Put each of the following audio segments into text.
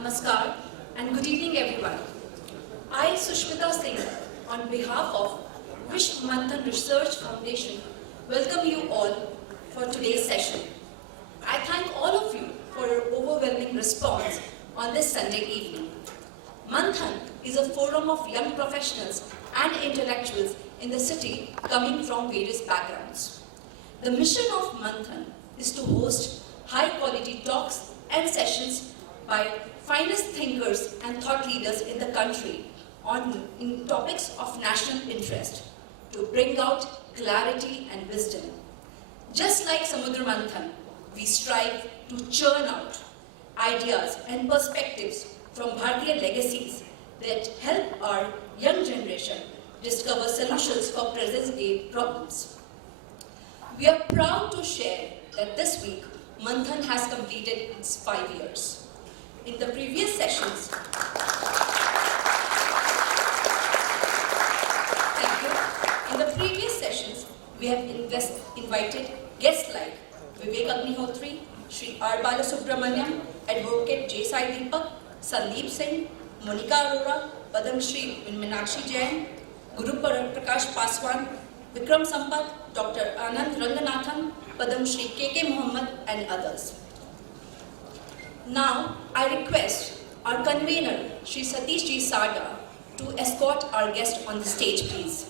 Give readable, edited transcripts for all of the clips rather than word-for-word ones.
Namaskar and good evening everyone. I, Sushmita Singh, on behalf of Vish Manthan Research Foundation, welcome you all for today's session. I thank all of you for your overwhelming response on this Sunday evening. Manthan is a forum of young professionals and intellectuals in the city coming from various backgrounds. The mission of Manthan is to host high-quality talks and sessions by finest thinkers and thought leaders in the country on topics of national interest to bring out clarity and wisdom. Just like Samudra Manthan, we strive to churn out ideas and perspectives from Bharatiya legacies that help our young generation discover solutions for present-day problems. We are proud to share that this week, Manthan has completed its 5 years. In the previous sessions, we have invited guests like Vivek Agnihotri, Shri R. Balasubramaniam, Advocate J. Sai Deepak, Sandeep Singh, Monica Arora, Padam Shri Meenakshi Jain, Guru Prakash Paswan, Vikram Sampath, Dr. Anand Ranganathan, Padam Shri K.K. Mohammed and others. Now, I request our convener, Shri Satish G. Sada, to escort our guest on the stage, please.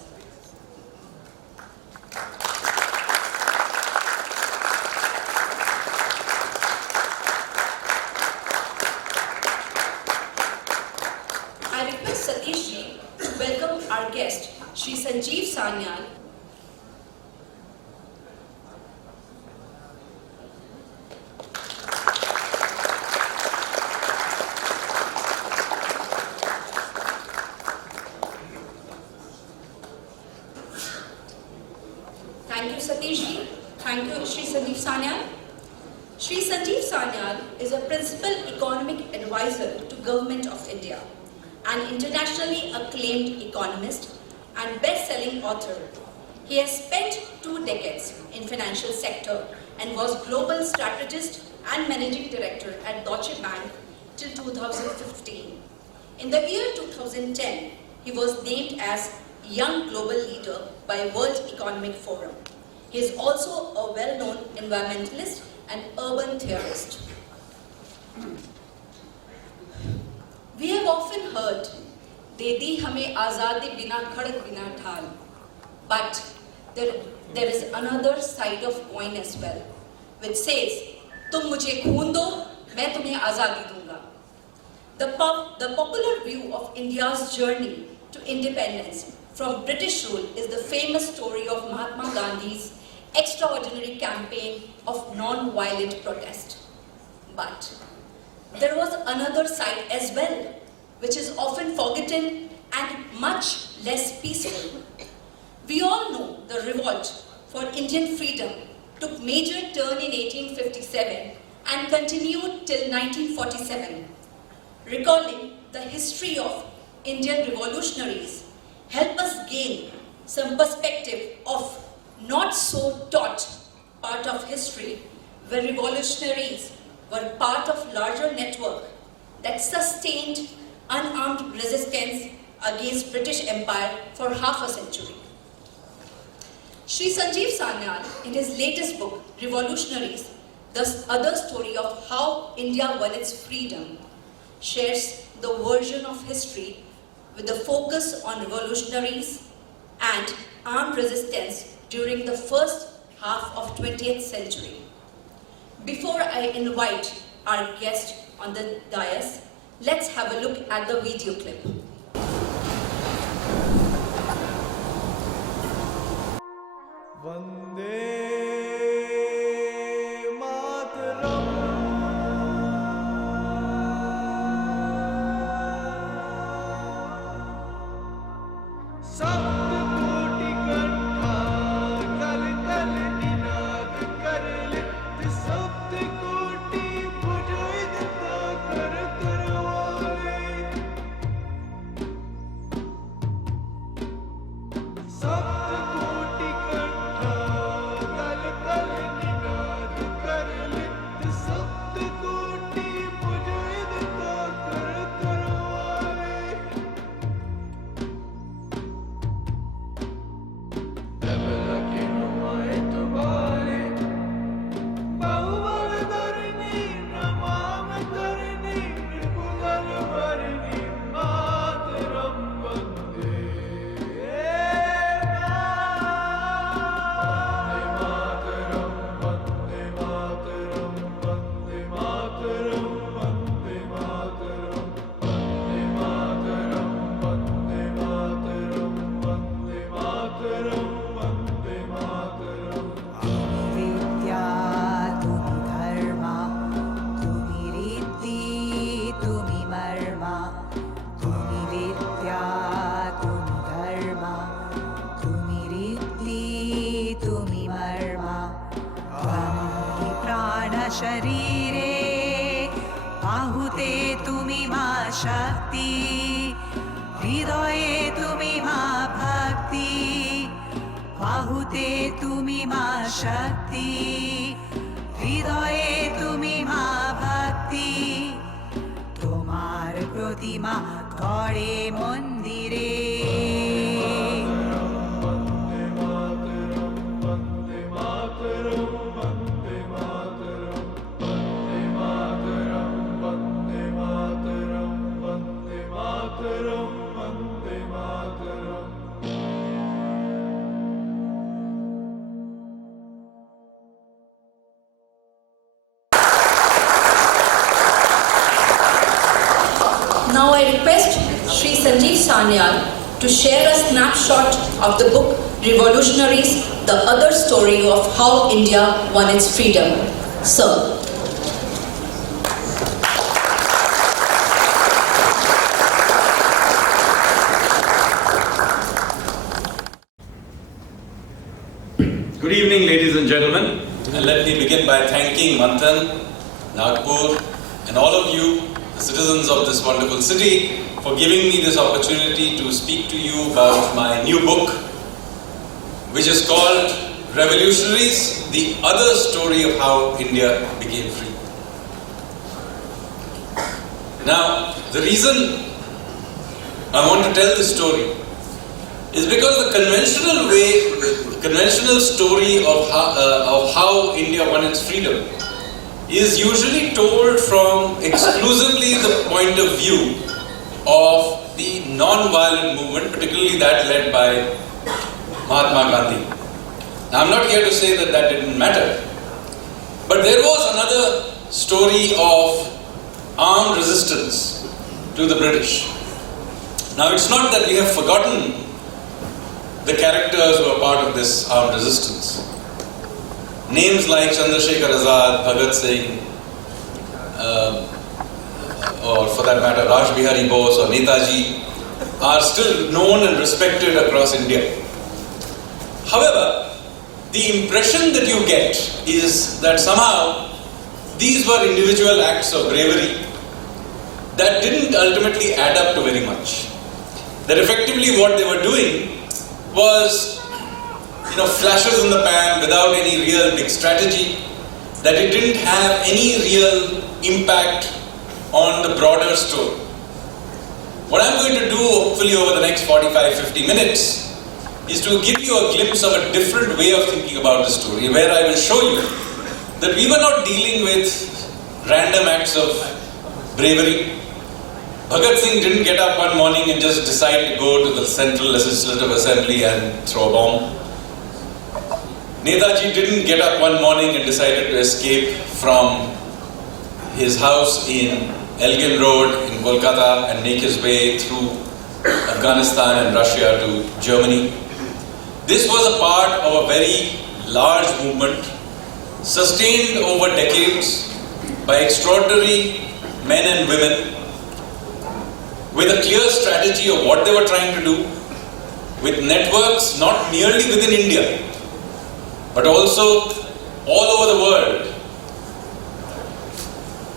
I request Satish Ji to welcome our guest, Shri Sanjeev Sanyal. Thank you, Satish Ji. Thank you, Shri Sanjeev Sanyal. Shri Sanjeev Sanyal is a principal economic advisor to Government of India, an internationally acclaimed economist and best-selling author. He has spent 2 decades in financial sector and was global strategist and managing director at Deutsche Bank till 2015. In the year 2010, he was named as Young Global Leader by World Economic Forum. He is also a well-known environmentalist and urban theorist. We have often heard, "De di hame azadi bina khadak bina dhal," but there is another side of coin as well, which says, "Tum mujhe khoon do, main tumhe azadi dunga." The popular view of India's journey to independence from British rule is the famous story of Mahatma Gandhi's extraordinary campaign of non-violent protest. But there was another side as well, which is often forgotten and much less peaceful. We all know the revolt for Indian freedom took major turn in 1857 and continued till 1947. Recalling the history of Indian revolutionaries help us gain some perspective of not so taught part of history where revolutionaries were part of larger network that sustained unarmed resistance against British Empire for half a century. Shri Sanjeev Sanyal, in his latest book, Revolutionaries, the other story of how India won its freedom, shares the version of history with the focus on revolutionaries and armed resistance during the first half of 20th century. Before I invite our guest on the dais. Let's have a look at the video clip. शरीरे बाहुते तुमी मा शक्ति हृदये तुमी मा भक्ति बाहुते तुमी मा शक्ति हृदये तुमी मा भक्ति तोमार प्रतिमा गड़े मंदिरे Now I request Shri Sanjeev Sanyal to share a snapshot of the book Revolutionaries, the other story of how India won its freedom. Sir. Good evening, ladies and gentlemen. And let me begin by thanking Manthan, Nagpur, and all of you, the citizens of this wonderful city, for giving me this opportunity to speak to you about my new book, which is called Revolutionaries, the other story of how India became free. Now, the reason I want to tell this story is because the conventional story of how India won its freedom is usually told from exclusively the point of view of the non-violent movement, particularly that led by Mahatma Gandhi. Now, I'm not here to say that that didn't matter, but there was another story of armed resistance to the British. Now, it's not that we have forgotten the characters who are part of this armed resistance. Names like Chandrasekhar Azad, Bhagat Singh, or for that matter Raj Bihari Bose or Netaji are still known and respected across India. However, the impression that you get is that somehow these were individual acts of bravery that didn't ultimately add up to very much. That effectively what they were doing was flashes in the pan without any real big strategy, that it didn't have any real impact on the broader story. What I'm going to do, hopefully over the next 45-50 minutes, is to give you a glimpse of a different way of thinking about the story, where I will show you that we were not dealing with random acts of bravery. Bhagat Singh didn't get up one morning and just decide to go to the Central Legislative Assembly and throw a bomb. Netaji didn't get up one morning and decided to escape from his house in Elgin Road in Kolkata and make his way through Afghanistan and Russia to Germany. This was a part of a very large movement sustained over decades by extraordinary men and women with a clear strategy of what they were trying to do, with networks not merely within India, but also all over the world,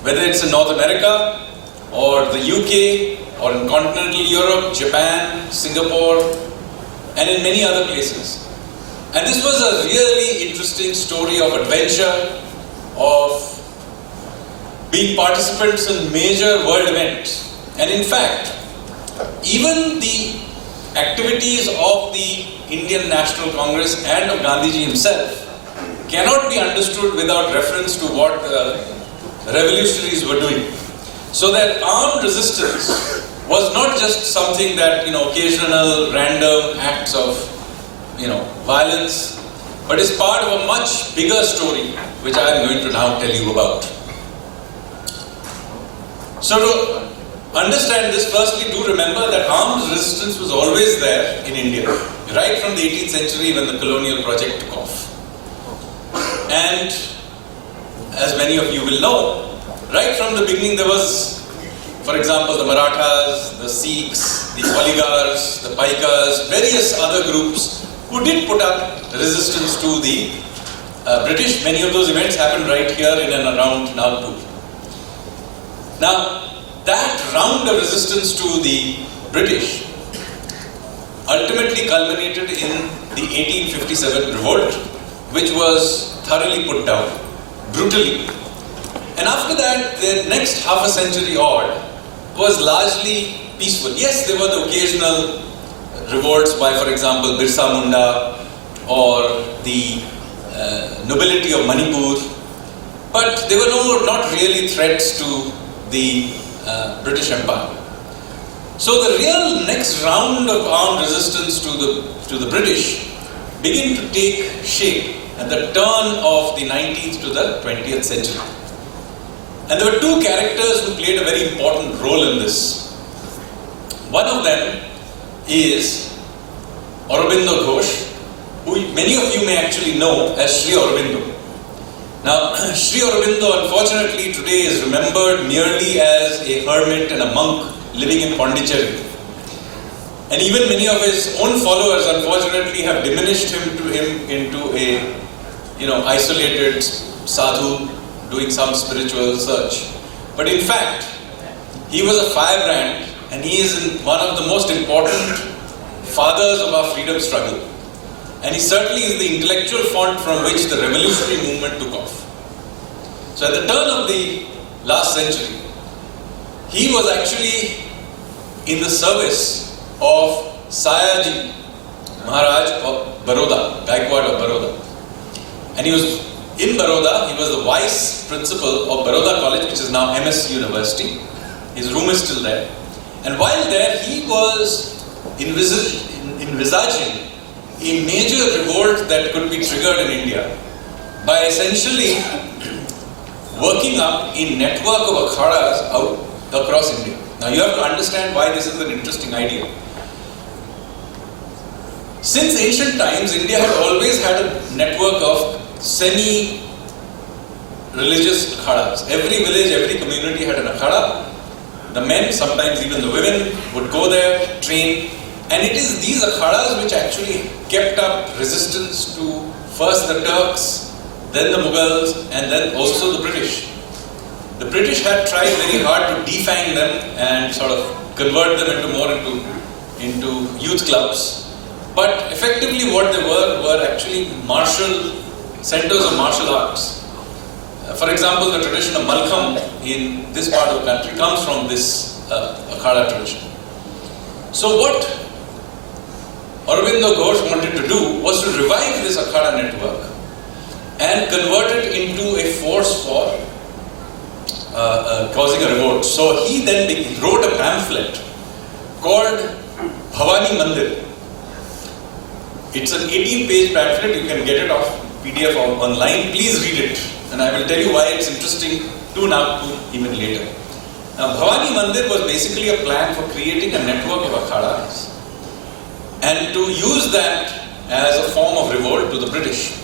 whether it's in North America or the UK or in continental Europe, Japan, Singapore, and in many other places. And this was a really interesting story of adventure, of being participants in major world events. And in fact, even the activities of the Indian National Congress and of Gandhiji himself cannot be understood without reference to what the revolutionaries were doing. So that armed resistance was not just something that, occasional random acts of, violence, but is part of a much bigger story, which I am going to now tell you about. So to understand this, firstly, do remember that armed resistance was always there in India, right from the 18th century when the colonial project took off. And as many of you will know, right from the beginning there was, for example, the Marathas, the Sikhs, the Poligars, the Paikas, various other groups who did put up resistance to the British. Many of those events happened right here in and around Nagpur. Now, that round of resistance to the British ultimately culminated in the 1857 revolt, which was thoroughly put down, brutally. And after that, the next half a century odd was largely peaceful. Yes, there were the occasional revolts by, for example, Birsa Munda or the nobility of Manipur, but they were not really threats to the British Empire. So the real next round of armed resistance to the British began to take shape at the turn of the 19th to the 20th century. And there were two characters who played a very important role in this. One of them is Aurobindo Ghosh, who many of you may actually know as Sri Aurobindo. Now, Sri Aurobindo, unfortunately, today is remembered merely as a hermit and a monk living in Pondicherry. And even many of his own followers, unfortunately, have diminished him into a, isolated sadhu doing some spiritual search. But in fact, he was a firebrand, and he is one of the most important fathers of our freedom struggle. And he certainly is the intellectual font from which the revolutionary movement took off. So at the turn of the last century, he was actually in the service of Sayaji Maharaj of Baroda, Gaikwad of Baroda. And he was in Baroda, he was the vice principal of Baroda College, which is now MS University. His room is still there. And while there, he was envisaging a major revolt that could be triggered in India by essentially working up a network of akhadas out across India. Now you have to understand why this is an interesting idea. Since ancient times, India had always had a network of semi-religious akhadas. Every village, every community had an akhada. The men, sometimes even the women, would go there, train. And it is these akhadas which actually kept up resistance to first the Turks, then the Mughals, and then also the British. The British had tried very hard to defang them and sort of convert them into youth clubs. But effectively what they were actually centers of martial arts. For example, the tradition of Malkham in this part of the country comes from this akhada tradition. So what Aurobindo Ghosh wanted to do was to revive this akhada network and convert it into a force for causing a revolt. So he then wrote a pamphlet called Bhavani Mandir. It's an 18-page pamphlet. You can get it off PDF online. Please read it. And I will tell you why it's interesting to Nagpur even later. Now, Bhavani Mandir was basically a plan for creating a network of akhadas and to use that as a form of revolt to the British.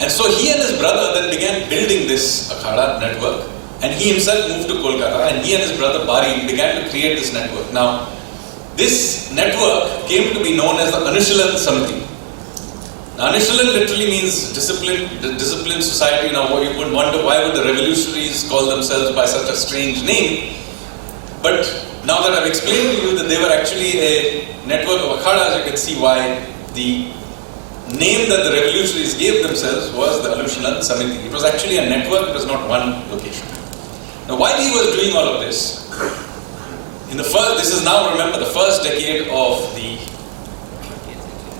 And so he and his brother then began building this akhada network, and he himself moved to Kolkata, and he and his brother Bari began to create this network. Now, this network came to be known as the Anushilan Samiti. Now, Anushilan literally means disciplined society. Now, you would wonder why would the revolutionaries call themselves by such a strange name. But now that I've explained to you that they were actually a network of akhadas, you can see why the name that the revolutionaries gave themselves was the Anushilan Samiti. It was actually a network, it was not one location. Now, while he was doing all of this, this is now, remember, the first decade of the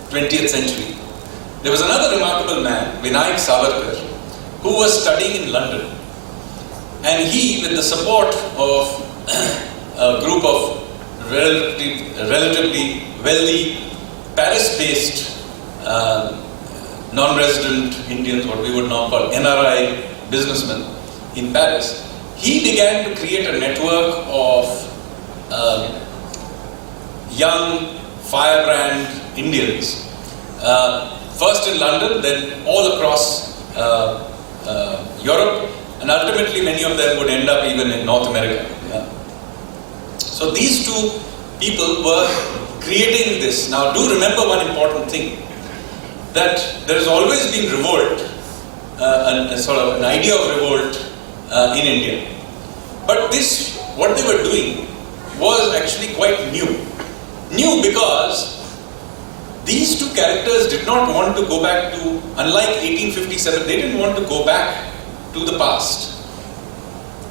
20th century, there was another remarkable man, Vinayak Savarkar, who was studying in London. And he, with the support of a group of relatively wealthy, Paris-based non-resident Indians, what we would now call NRI businessmen in Paris, he began to create a network of young, firebrand Indians. First in London, then all across Europe, and ultimately many of them would end up even in North America. Yeah. So these two people were creating this. Now do remember one important thing, that there has always been revolt, a sort of an idea of revolt in India. But this, what they were doing, was actually quite new. New because these two characters did not want to go back to, unlike 1857, they didn't want to go back to the past.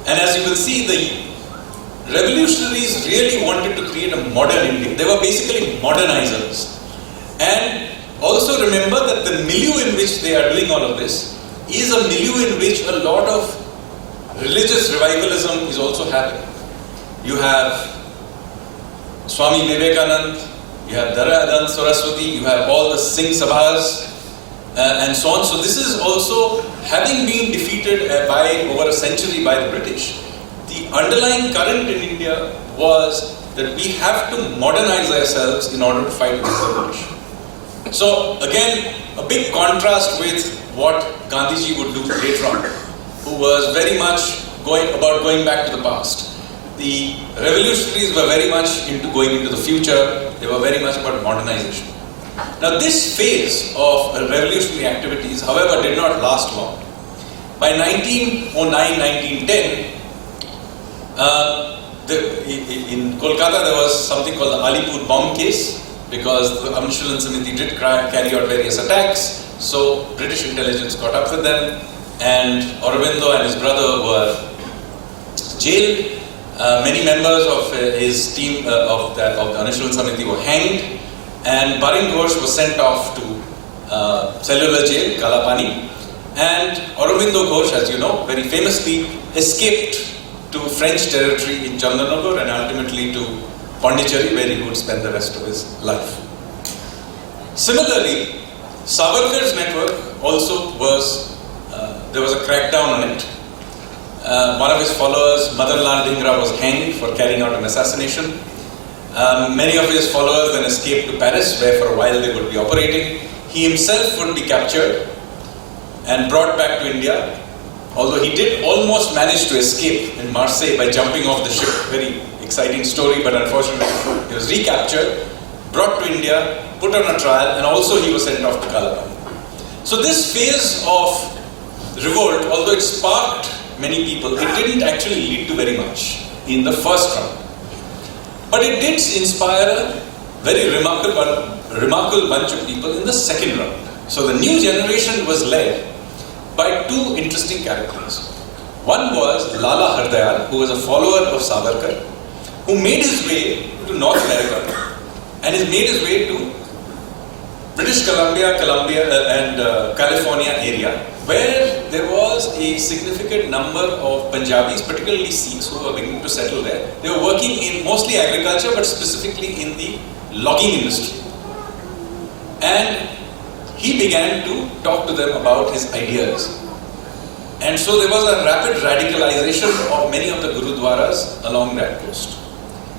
And as you will see, the revolutionaries really wanted to create a modern India. They were basically modernizers. And also remember that the milieu in which they are doing all of this is a milieu in which a lot of religious revivalism is also happening. You have Swami Vivekanand, you have Darayadan Saraswati, you have all the Singh Sabhas, and so on. So this is also, having been defeated over a century by the British, the underlying current in India was that we have to modernize ourselves in order to fight against the British. So again, a big contrast with what Gandhiji would do later on, who was very much going back to the past. The revolutionaries were very much into going into the future. They were very much about modernization. Now this phase of revolutionary activities, however, did not last long. By 1909, 1910, in Kolkata there was something called the Alipur bomb case, because the Anushilan Samiti did carry out various attacks, so British intelligence caught up with them, and Aurobindo and his brother were jailed. Many members of his team of the Anushilan Samiti were hanged, and Baring Ghosh was sent off to cellular jail, Kalapani, and Aurobindo Ghosh, as you know, very famously escaped to French territory in Chandanagar and ultimately to Pondicherry, where he would spend the rest of his life. Similarly, Savarkar's network also was, there was a crackdown on it. One of his followers, Madan Lal Dhingra, was hanged for carrying out an assassination. Many of his followers then escaped to Paris, where for a while they would be operating. He himself would be captured and brought back to India, although he did almost manage to escape in Marseille by jumping off the ship. Very exciting story, but unfortunately he was recaptured, brought to India, put on a trial, and also he was sent off to Kalapani. So this phase of revolt, although it sparked many people, it didn't actually lead to very much in the first round. But it did inspire a very remarkable bunch of people in the second round. So the new generation was led by two interesting characters. One was Lala Hardayal, who was a follower of Savarkar, who made his way to North America and he made his way to British Columbia and California area, where there was a significant number of Punjabis, particularly Sikhs, who were beginning to settle there. They were working in mostly agriculture, but specifically in the logging industry. And he began to talk to them about his ideas. And so there was a rapid radicalization of many of the Gurudwaras along that coast.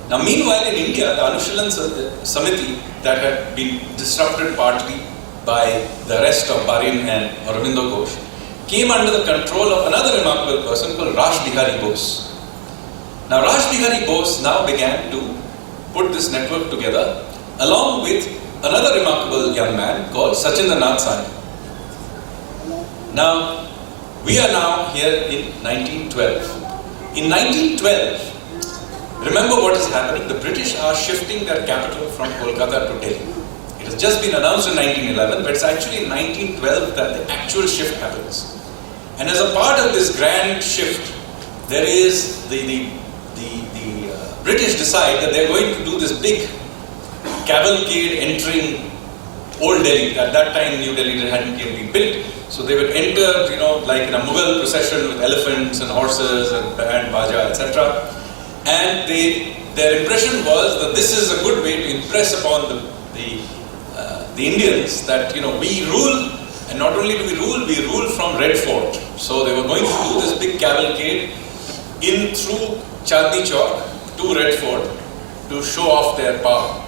Now meanwhile in India, the Anushilan Samiti that had been disrupted partly by the arrest of Barin and Aurobindo Ghosh came under the control of another remarkable person called Raj Bihari Bose. Now Raj Bihari Bose now began to put this network together along with another remarkable young man called Sachindranath Sanyal. Now, we are now here in 1912. In 1912, remember what is happening? The British are shifting their capital from Kolkata to Delhi. It has just been announced in 1911, but it's actually in 1912 that the actual shift happens. And as a part of this grand shift, there is the British decide that they're going to do this big cavalcade entering Old Delhi. At that time, New Delhi hadn't yet been built. So they would enter, like in a Mughal procession with elephants and horses and band, baja, etc. And their impression was that this is a good way to impress upon the Indians that, we rule, and not only do we rule from Red Fort. So they were going to do this big cavalcade in through Chandni Chowk to Red Fort to show off their power.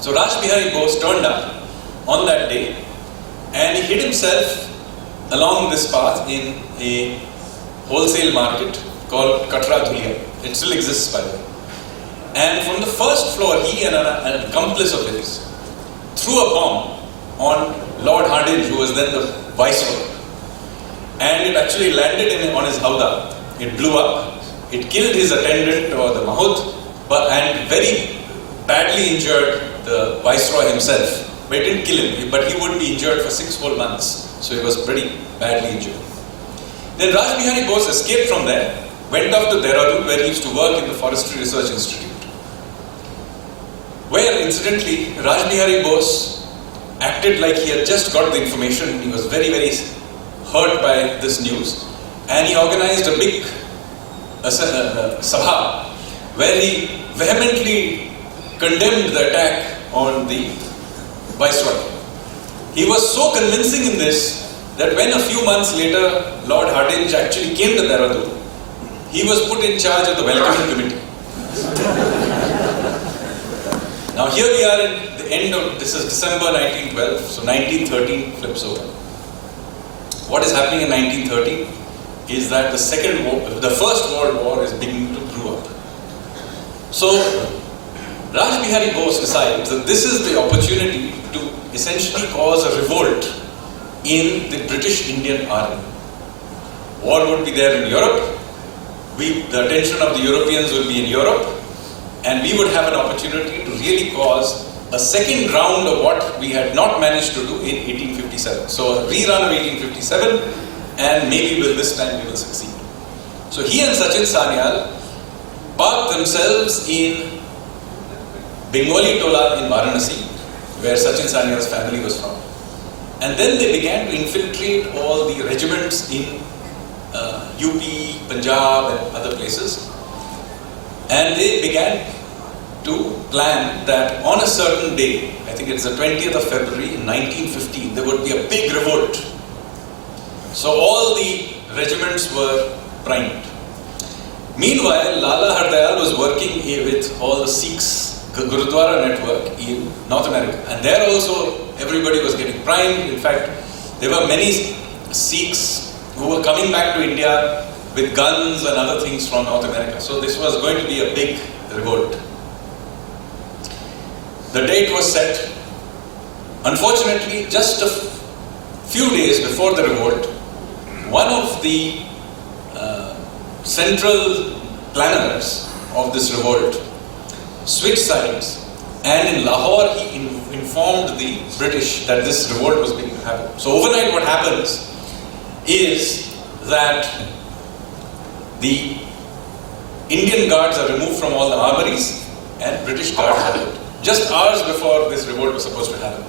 So Raj Bihari Bose turned up on that day and he hid himself along this path in a wholesale market called Katra Dhulia. It still exists, by the way. And from the first floor, he and an accomplice of his threw a bomb on Lord Hardinge, who was then the viceroy. And it actually landed on his howdah. It blew up. It killed his attendant, or the Mahut, and very badly injured the viceroy himself. But it didn't kill him, but he would be injured for 6 whole months. So he was pretty badly injured. Then Raj Bihari Bose escaped from there, went off to Dehradun, where he used to work in the Forestry Research Institute. Where, incidentally, Raj Bihari Bose acted like he had just got the information. He was very, very hurt by this news. And he organized a big sabha, where he vehemently condemned the attack on the viceroy. He was so convincing in this that when a few months later Lord Hardinge actually came to Dehradun, he was put in charge of the welcoming committee. Now here we are at the end of, this is December 1912, so 1913 flips over. What is happening in 1913 is that the First World War is beginning to brew up. So Raj Bihari Bose decides that this is the opportunity to essentially cause a revolt in the British Indian Army. War would be there in Europe. The attention of the Europeans would be in Europe, and we would have an opportunity to really cause a second round of what we had not managed to do in 1857. So a rerun of 1857, and maybe this time we will succeed. So he and Sachin Sanyal parked themselves in Bengali Tola in Varanasi, where Sachin Sanyal's family was from. And then they began to infiltrate all the regiments in UP, Punjab and other places. And they began to plan that on a certain day, I think it's the 20th of February in 1915, there would be a big revolt. So all the regiments were primed. Meanwhile, Lala Hardayal was working with all the Sikhs, Gurudwara network in North America. And there also, everybody was getting primed. In fact, there were many Sikhs who were coming back to India with guns and other things from North America. So this was going to be a big revolt. The date was set. Unfortunately, just a few days before the revolt, one of the central planners of this revolt switched sides, and in Lahore he informed the British that this revolt was beginning to happen. So overnight what happens is that the Indian guards are removed from all the armories and British guards are put. Just hours before this revolt was supposed to happen.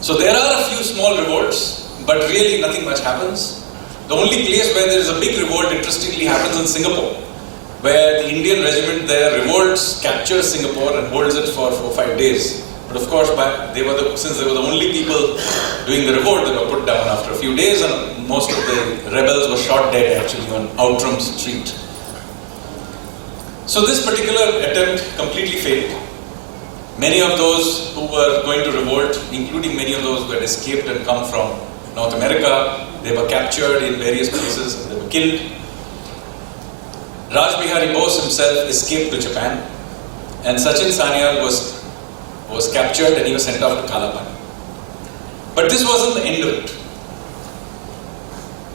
So there are a few small revolts, but really nothing much happens. The only place where there is a big revolt, interestingly, happens in Singapore, where the Indian regiment there revolts, captures Singapore and holds it for 4 or 5 days. But of course, since they were the only people doing the revolt, they were put down after a few days, and most of the rebels were shot dead actually on Outram Street. So this particular attempt completely failed. Many of those who were going to revolt, including many of those who had escaped and come from North America, they were captured in various places and they were killed. Raj Bihari Bose himself escaped to Japan, and Sachin Sanyal was captured and he was sent off to Kalapani. But this wasn't the end of it.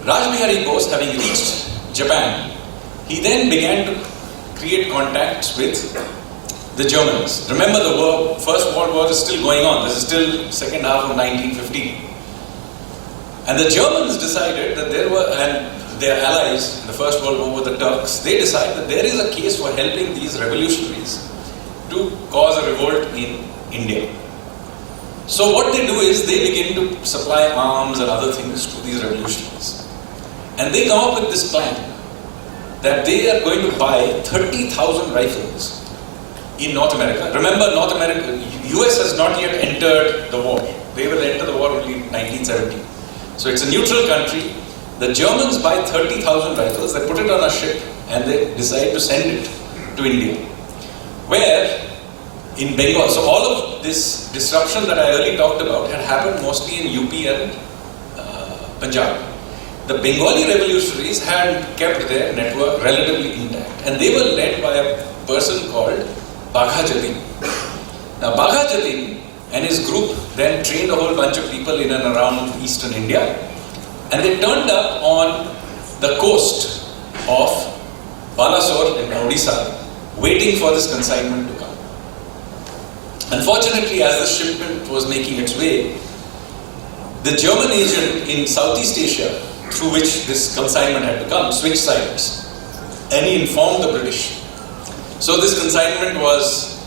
Raj Bihari Bose, having reached Japan, he then began to create contacts with the Germans. Remember, the First World War is still going on. This is still second half of 1915. And the Germans decided that and their allies in the First World War were the Turks, they decided that there is a case for helping these revolutionaries to cause a revolt in India. So what they do is they begin to supply arms and other things to these revolutionaries. And they come up with this plan that they are going to buy 30,000 rifles in North America. Remember, North America, US has not yet entered the war. They will enter the war only in 1970. So it's a neutral country. The Germans buy 30,000 rifles, they put it on a ship and they decide to send it to India. Where in Bengal, so all of this disruption that I earlier talked about had happened mostly in UP and Punjab. The Bengali revolutionaries had kept their network relatively intact, and they were led by a person called Bagha Jatin. Now Bagha Jatin and his group then trained a whole bunch of people in and around eastern India, and they turned up on the coast of Balasore in Odisha, waiting for this consignment to come. Unfortunately, as the shipment was making its way, the German agent in Southeast Asia, through which this consignment had to come, switched sides, and he informed the British. So this consignment was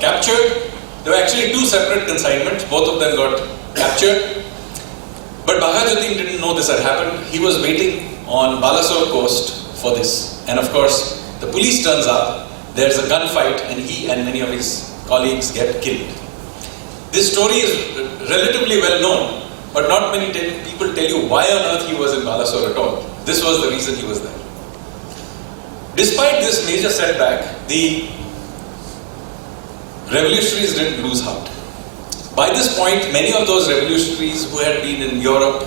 captured. There were actually two separate consignments, both of them got captured. But Bagha Jatin didn't know this had happened. He was waiting on Balasore coast for this. And of course, the police turns up, there's a gunfight, and he and many of his colleagues get killed. This story is relatively well known, but not many people tell you why on earth he was in Balasore at all. This was the reason he was there. Despite this major setback, the revolutionaries didn't lose heart. By this point, many of those revolutionaries who had been in Europe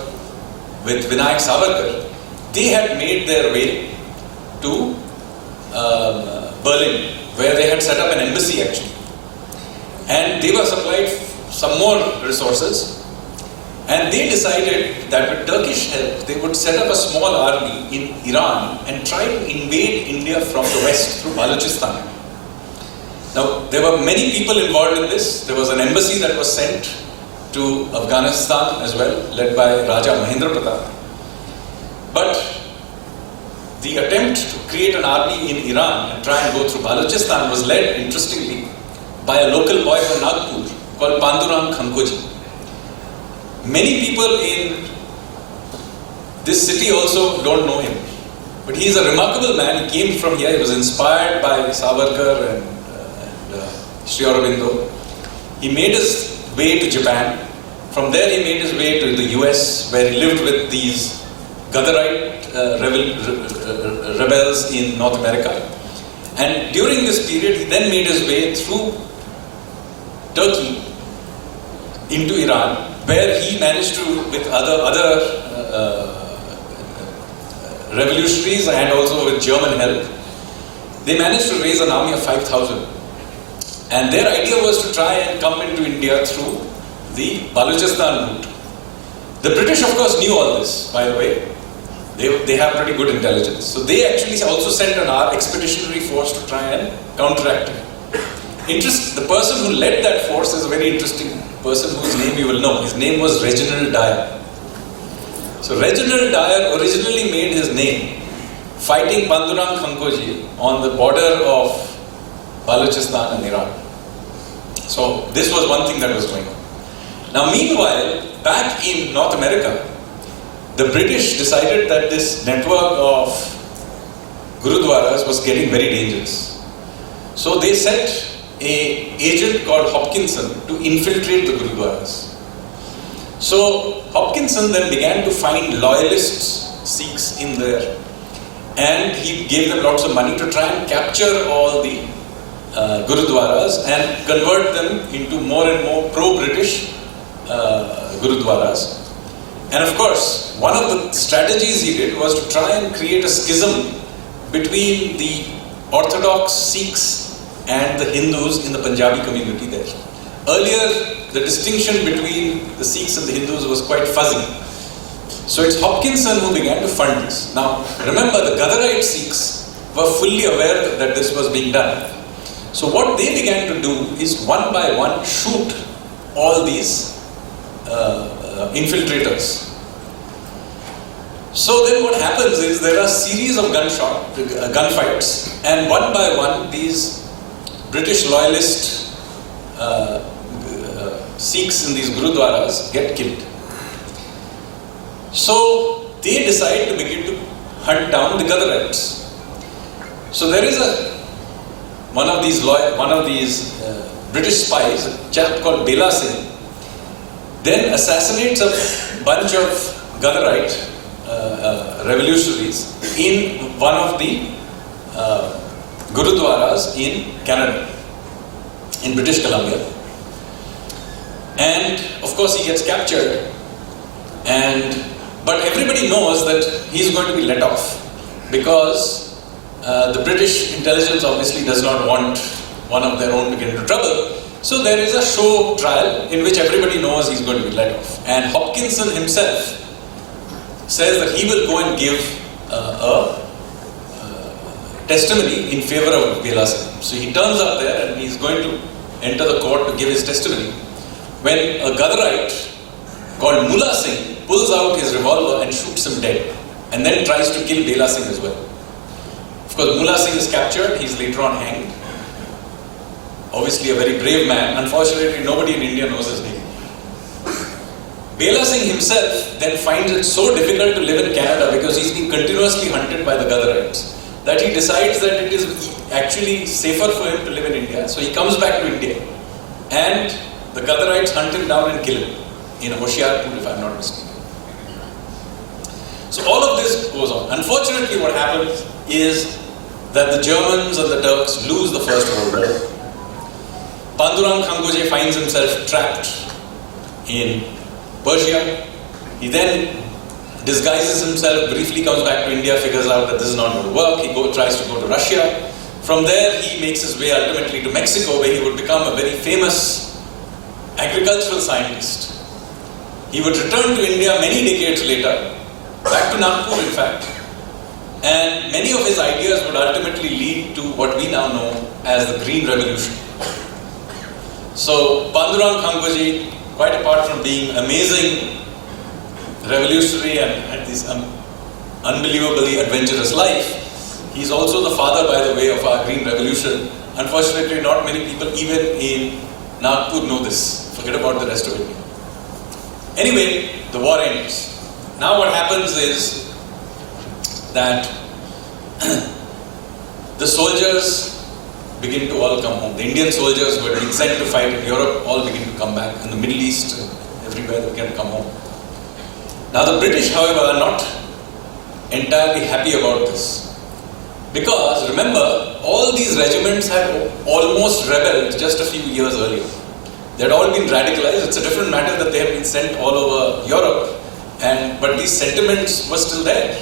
with Vinayak Savarkar, they had made their way to Berlin, where they had set up an embassy actually. And they were supplied some more resources, and they decided that with Turkish help, they would set up a small army in Iran and try to invade India from the west through Balochistan. Now, there were many people involved in this. There was an embassy that was sent to Afghanistan as well, led by Raja Mahendra Pratap. But the attempt to create an army in Iran and try and go through Balochistan was led, interestingly, by a local boy from Nagpur called Pandurang Khankoji. Many people in this city also don't know him, but he is a remarkable man. He came from here. He was inspired by Savarkar and Sri Aurobindo. He made his way to Japan. From there he made his way to the US, where he lived with these Gadarite rebels in North America. And during this period, he then made his way through Turkey into Iran, where he managed to, with other revolutionaries and also with German help, they managed to raise an army of 5,000. And their idea was to try and come into India through the Balochistan route. The British, of course, knew all this, by the way. They have pretty good intelligence. So they actually also sent an expeditionary force to try and counteract it. The person who led that force is a very interesting person whose name you will know. His name was Reginald Dyer. So Reginald Dyer originally made his name fighting Pandurang Khankoji on the border of Balochistan and Iran. So this was one thing that was going on. Now meanwhile, back in North America, the British decided that this network of Gurudwaras was getting very dangerous. So they sent an agent called Hopkinson to infiltrate the Gurudwaras. So Hopkinson then began to find loyalist Sikhs in there, and he gave them lots of money to try and capture all the Gurudwaras and convert them into more and more pro-British Gurudwaras. And of course, one of the strategies he did was to try and create a schism between the Orthodox Sikhs and the Hindus in the Punjabi community there. Earlier, the distinction between the Sikhs and the Hindus was quite fuzzy. So it's Hopkinson who began to fund this. Now, remember, the Gatherite Sikhs were fully aware that this was being done. So what they began to do is one by one shoot all these infiltrators. So then what happens is there are a series of gunfights, and one by one these British loyalist Sikhs in these Gurudwaras get killed. So they decide to begin to hunt down the Gatharites. So there is one of these British spies, a chap called Bela Singh, then assassinates a bunch of Gatharite revolutionaries in one of the Gurudwaras in Canada, in British Columbia. And of course he gets captured, but everybody knows that he's going to be let off because the British intelligence obviously does not want one of their own to get into trouble. So there is a show trial in which everybody knows he's going to be let off. And Hopkinson himself says that he will go and give a testimony in favor of Bela Singh. So he turns up there and he's going to enter the court to give his testimony, when a Gatharite called Mullah Singh pulls out his revolver and shoots him dead, and then tries to kill Bela Singh as well. Of course, Mullah Singh is captured, he's later on hanged. Obviously a very brave man. Unfortunately, nobody in India knows his name. Bela Singh himself then finds it so difficult to live in Canada because he's been continuously hunted by the Gatharites that he decides that it is actually safer for him to live in India. So he comes back to India, and the Gatharites hunt him down and kill him in a Hoshiarpur, if I'm not mistaken. So all of this goes on. Unfortunately, what happens is that the Germans and the Turks lose the First World War. Pandurang Khangoje finds himself trapped in Persia. He then disguises himself, briefly comes back to India, figures out that this is not going to work. He tries to go to Russia. From there, he makes his way ultimately to Mexico, where he would become a very famous agricultural scientist. He would return to India many decades later, back to Nagpur in fact, and many of his ideas would ultimately lead to what we now know as the Green Revolution. So Pandurang Khangoje, quite apart from being amazing revolutionary and had this unbelievably adventurous life, he's also the father, by the way, of our Green Revolution. Unfortunately, not many people even in Nagpur know this. Forget about the rest of it. Anyway, the war ends. Now what happens is that the soldiers begin to all come home. The Indian soldiers who had been sent to fight in Europe all begin to come back. In the Middle East, everywhere they begin to come home. Now the British, however, are not entirely happy about this. Because, remember, all these regiments had almost rebelled just a few years earlier. They had all been radicalized. It's a different matter that they had been sent all over Europe, but these sentiments were still there.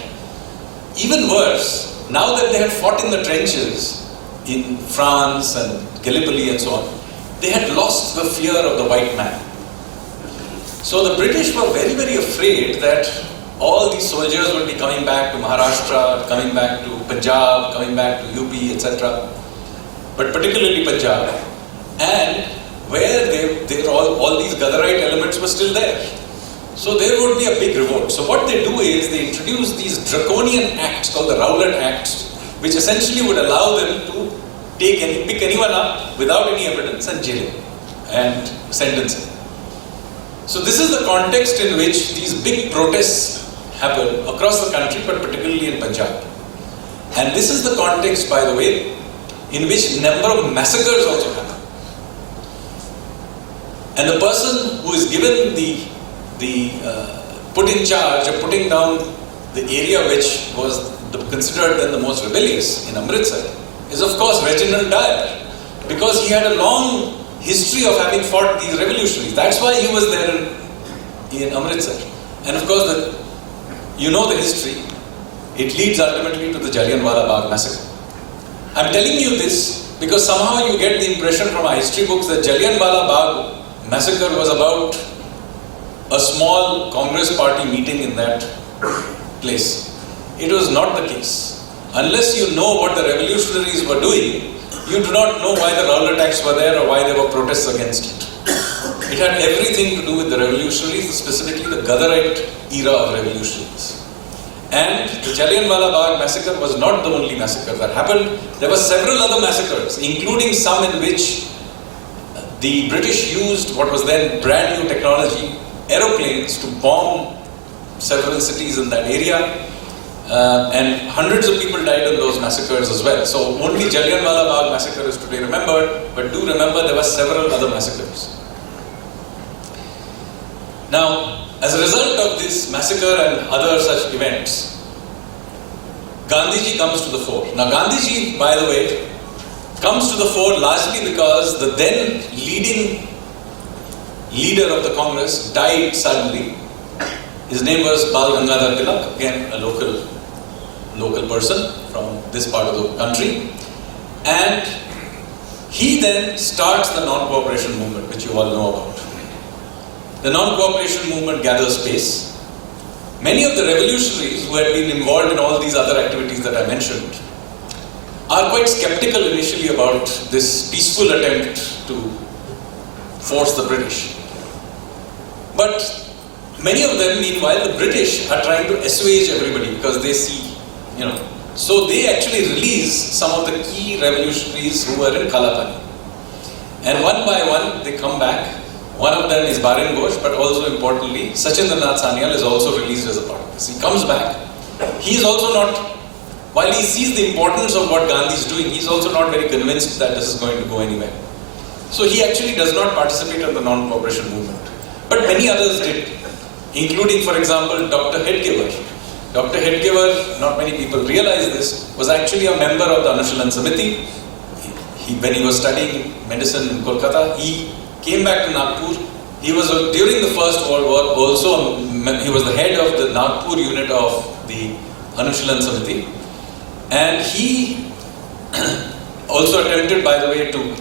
Even worse, now that they had fought in the trenches in France and Gallipoli and so on, they had lost the fear of the white man. So the British were very, very afraid that all these soldiers would be coming back to Maharashtra, coming back to Punjab, coming back to UP, etc. But particularly Punjab, and where all these Gatharite elements were still there. So there would be a big revolt. So what they do is they introduce these draconian acts called the Rowlatt Acts, which essentially would allow them to pick anyone up without any evidence and jail him and sentence him. So this is the context in which these big protests happen across the country, but particularly in Punjab. And this is the context, by the way, in which a number of massacres also happen. And the person who is given the put in charge of putting down the area which was considered then the most rebellious in Amritsar is of course Reginald Dyer, because he had a long history of having fought these revolutionaries. That's why he was there in Amritsar. And of course, you know the history. It leads ultimately to the Jallianwala Bagh massacre. I'm telling you this because somehow you get the impression from our history books that Jallianwala Bagh massacre was about a small Congress party meeting in that place. It was not the case. Unless you know what the revolutionaries were doing, you do not know why the Raul attacks were there or why there were protests against it. It had everything to do with the revolutionaries, specifically the Gadarite era of revolutionaries. And the Jallianwala Bagh massacre was not the only massacre that happened. There were several other massacres, including some in which the British used what was then brand new technology, aeroplanes, to bomb several cities in that area. And hundreds of people died in those massacres as well. So only Jallianwala Bagh massacre is today remembered, but do remember there were several other massacres. Now, as a result of this massacre and other such events, Gandhiji comes to the fore. Now, Gandhiji, by the way, comes to the fore largely because the then leading leader of the Congress died suddenly. His name was Bal Gangadhar Tilak, again a local person from this part of the country. And he then starts the non-cooperation movement, which you all know about. The non-cooperation movement gathers pace. Many of the revolutionaries who had been involved in all these other activities that I mentioned are quite skeptical initially about this peaceful attempt to force the British. But many of them, meanwhile, the British are trying to assuage everybody because they see, so they actually release some of the key revolutionaries who were in Kalapani. And one by one, they come back. One of them is Barin Ghosh, but also importantly, Sachindranath Sanyal is also released as a part of this. He comes back. He is also not, while he sees the importance of what Gandhi is doing, he is also not very convinced that this is going to go anywhere. So he actually does not participate in the non-cooperation movement. But many others did, including, for example, Dr. Hedgevar. Dr. Hedgevar, not many people realize this, was actually a member of the Anushilan Samiti. When he was studying medicine in Kolkata, he came back to Nagpur. He was, during the First World War, also he was the head of the Nagpur unit of the Anushilan Samiti. And he also attempted, by the way, to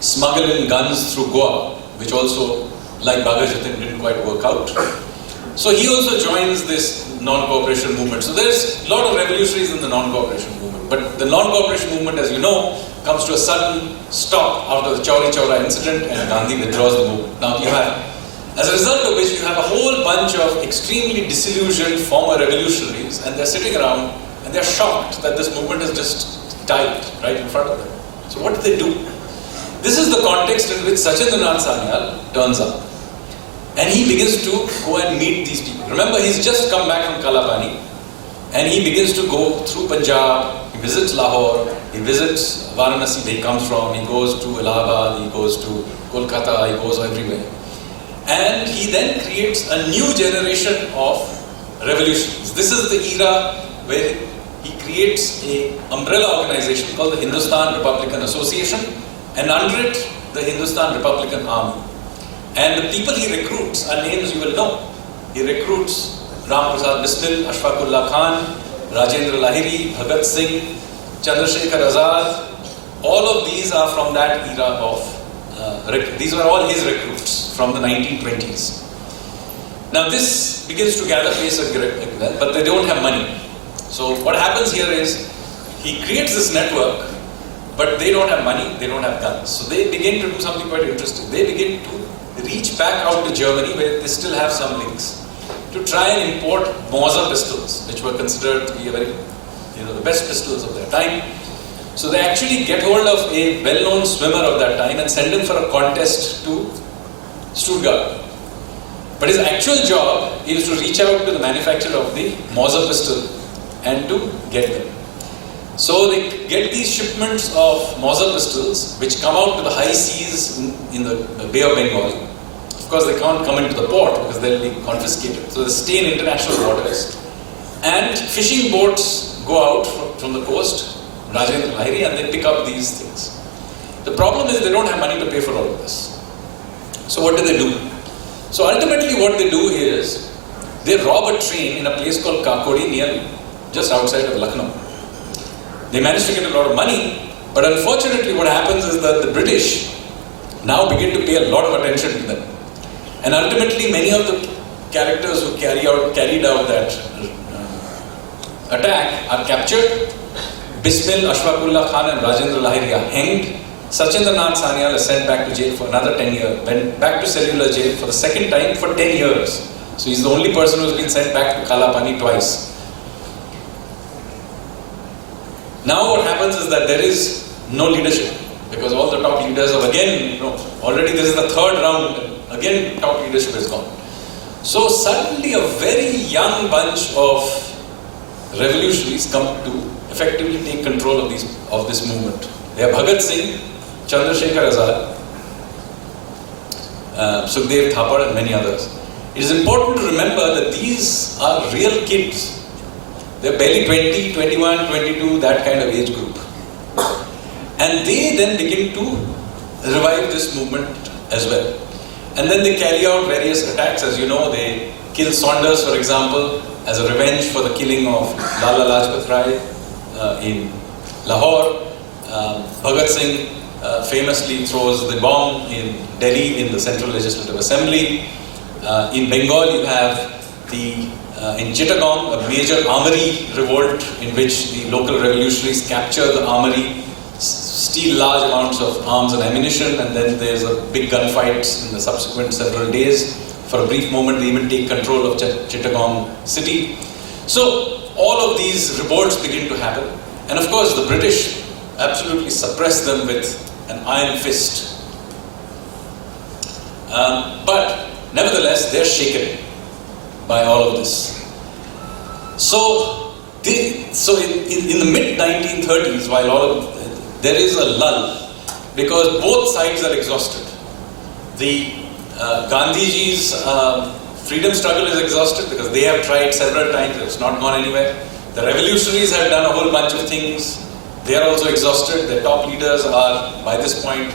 smuggle in guns through Goa, which also, like Bhagat Jatin, didn't quite work out. So he also joins this non-cooperation movement. So there's a lot of revolutionaries in the non-cooperation movement. But the non-cooperation movement, as you know, comes to a sudden stop after the Chauri Chaura incident, and Gandhi withdraws the movement. Now you have, as a result of which, you have a whole bunch of extremely disillusioned former revolutionaries, and they're sitting around and they're shocked that this movement has just died right in front of them. So what do they do? This is the context in which Sachindranath Sanyal turns up. And he begins to go and meet these people. Remember, he's just come back from Kalapani, and he begins to go through Punjab. He visits Lahore, he visits Varanasi, where he comes from, he goes to Allahabad, he goes to Kolkata, he goes everywhere. And he then creates a new generation of revolutionaries. This is the era where he creates an umbrella organization called the Hindustan Republican Association, and under it, the Hindustan Republican Army. And the people he recruits are names you will know. He recruits Ram Prasad Bismil, Ashfaqullah Khan, Rajendra Lahiri, Bhagat Singh, Chandrasekhar Azad. All of these are from that era of, these were all his recruits from the 1920s. Now this begins to gather pace again, but they don't have money. So what happens here is, he creates this network, but they don't have money, they don't have guns. So they begin to do something quite interesting. They begin to reach back out to Germany, where they still have some links, to try and import Mauser pistols, which were considered to be a very, the best pistols of their time. So they actually get hold of a well-known swimmer of that time and send him for a contest to Stuttgart. But his actual job is to reach out to the manufacturer of the Mauser pistol and to get them. So they get these shipments of Mauser pistols, which come out to the high seas in the Bay of Bengal. Of course, they can't come into the port because they'll be confiscated. So they stay in international waters. And fishing boats go out from the coast, Rajendra Lahiri, and they pick up these things. The problem is they don't have money to pay for all of this. So what do? So ultimately what they do is, they rob a train in a place called Kakodi, near just outside of Lucknow. They manage to get a lot of money, but unfortunately what happens is that the British now begin to pay a lot of attention to them. And ultimately many of the characters who carried out that attack are captured. Bismil, Ashfaqullah Khan and Rajendra Lahiri are hanged. Sachindranath Sanyal is sent back to jail for another 10 years, went back to cellular jail for the second time for 10 years. So he's the only person who's been sent back to Kalapani twice. Now what happens is that there is no leadership, because all the top leaders have again, already this is the third round, again top leadership is gone. So suddenly a very young bunch of revolutionaries come to effectively take control of this movement. They are Bhagat Singh, Chandrasekhar Azad, Sukhdev Thapar and many others. It is important to remember that these are real kids. They're barely 20, 21, 22, that kind of age group. And they then begin to revive this movement as well. And then they carry out various attacks. As you know, they kill Saunders, for example, as a revenge for the killing of Lala Lajpat Rai in Lahore. Bhagat Singh famously throws the bomb in Delhi in the Central Legislative Assembly. In Bengal, you have in Chittagong, a major armory revolt in which the local revolutionaries capture the armory, steal large amounts of arms and ammunition, and then there's a big gunfight in the subsequent several days. For a brief moment, they even take control of Chittagong city. So all of these revolts begin to happen. And of course, the British absolutely suppress them with an iron fist. But nevertheless, they're shaken by all of this. So in the mid-1930s, while there is a lull, because both sides are exhausted. The Gandhiji's freedom struggle is exhausted because they have tried several times, it's not gone anywhere. The revolutionaries have done a whole bunch of things. They are also exhausted. Their top leaders are, by this point,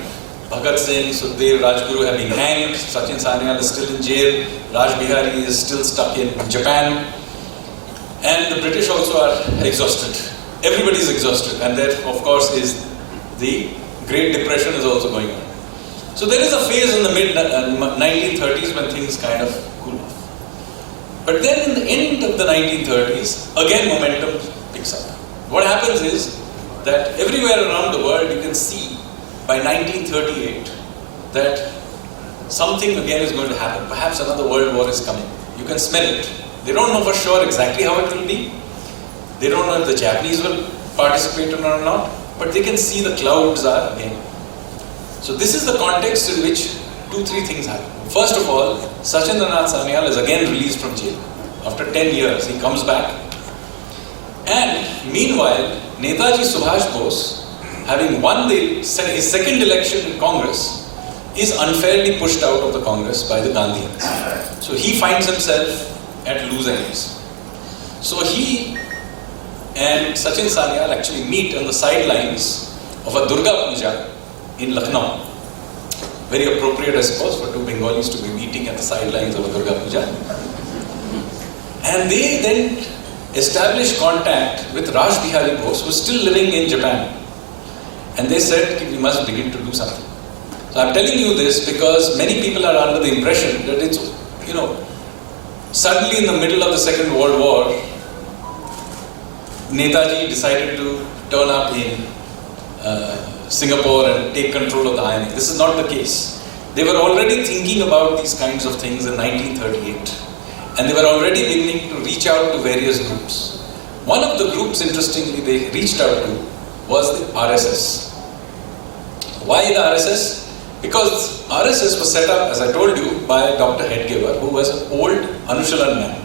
Bhagat Singh, Sukhdev, Rajguru have been hanged. Sachin Sanyal is still in jail. Raj Bihari is still stuck in Japan. And the British also are exhausted. Everybody is exhausted. And there, of course, is the Great Depression is also going on. So there is a phase in the mid-1930s when things kind of cool off. But then in the end of the 1930s, again momentum picks up. What happens is that everywhere around the world you can see by 1938 that something again is going to happen. Perhaps another world war is coming. You can smell it. They don't know for sure exactly how it will be. They don't know if the Japanese will participate or not, but they can see the clouds are again. So this is the context in which 2-3 things happen. First of all, Sachindranath Sanyal is again released from jail. After 10 years, he comes back. And meanwhile, Netaji Subhash Bose, having won his second election in Congress, is unfairly pushed out of the Congress by the Gandhians. So he finds himself at loose ends. So he and Sachin Sanyal actually meet on the sidelines of a Durga Puja in Lucknow. Very appropriate, I suppose, for two Bengalis to be meeting at the sidelines of a Durga Puja. And they then establish contact with Raj Bihari Bose, who is still living in Japan. And they said, we must begin to do something. So I'm telling you this because many people are under the impression that it's, suddenly in the middle of the Second World War, Netaji decided to turn up in Singapore and take control of the INA. This is not the case. They were already thinking about these kinds of things in 1938. And they were already beginning to reach out to various groups. One of the groups, interestingly, they reached out to was the RSS. Why the RSS? Because RSS was set up, as I told you, by Dr. Hedgevar, who was an old Anushalan man.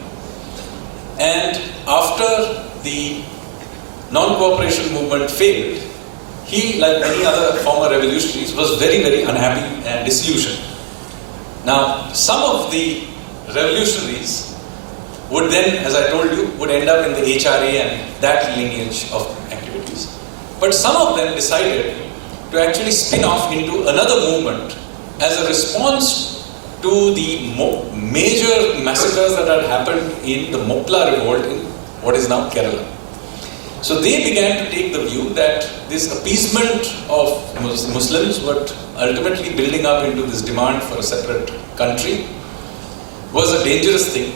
And after the non-cooperation movement failed, he, like many other former revolutionaries, was very, very unhappy and disillusioned. Now, some of the revolutionaries would then, as I told you, would end up in the HRA and that lineage of activities. But some of them decided to actually spin off into another movement as a response to the major massacres that had happened in the Mopla revolt in what is now Kerala. So they began to take the view that this appeasement of Muslims were ultimately building up into this demand for a separate country was a dangerous thing.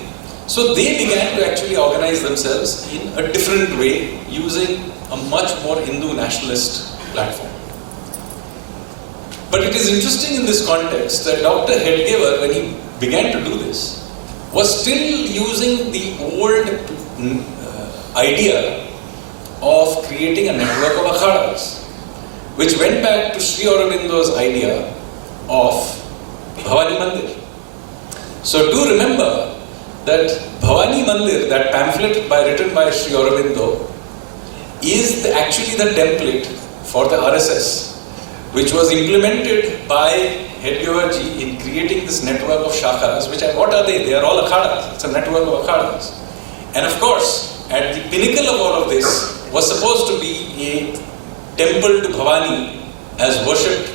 So they began to actually organize themselves in a different way, using a much more Hindu nationalist platform. But it is interesting in this context that Dr. Hedgewar, when he began to do this, was still using the old idea of creating a network of akhadas, which went back to Sri Aurobindo's idea of Bhavani Mandir. So do remember that Bhavani Mandir, that pamphlet written by Sri Aurobindo, is actually the template for the RSS, which was implemented by Hedgewar ji in creating this network of shakhas, what are they? They are all akhadas. It's a network of akhadas. And of course, at the pinnacle of all of this was supposed to be a temple to Bhavani as worshipped,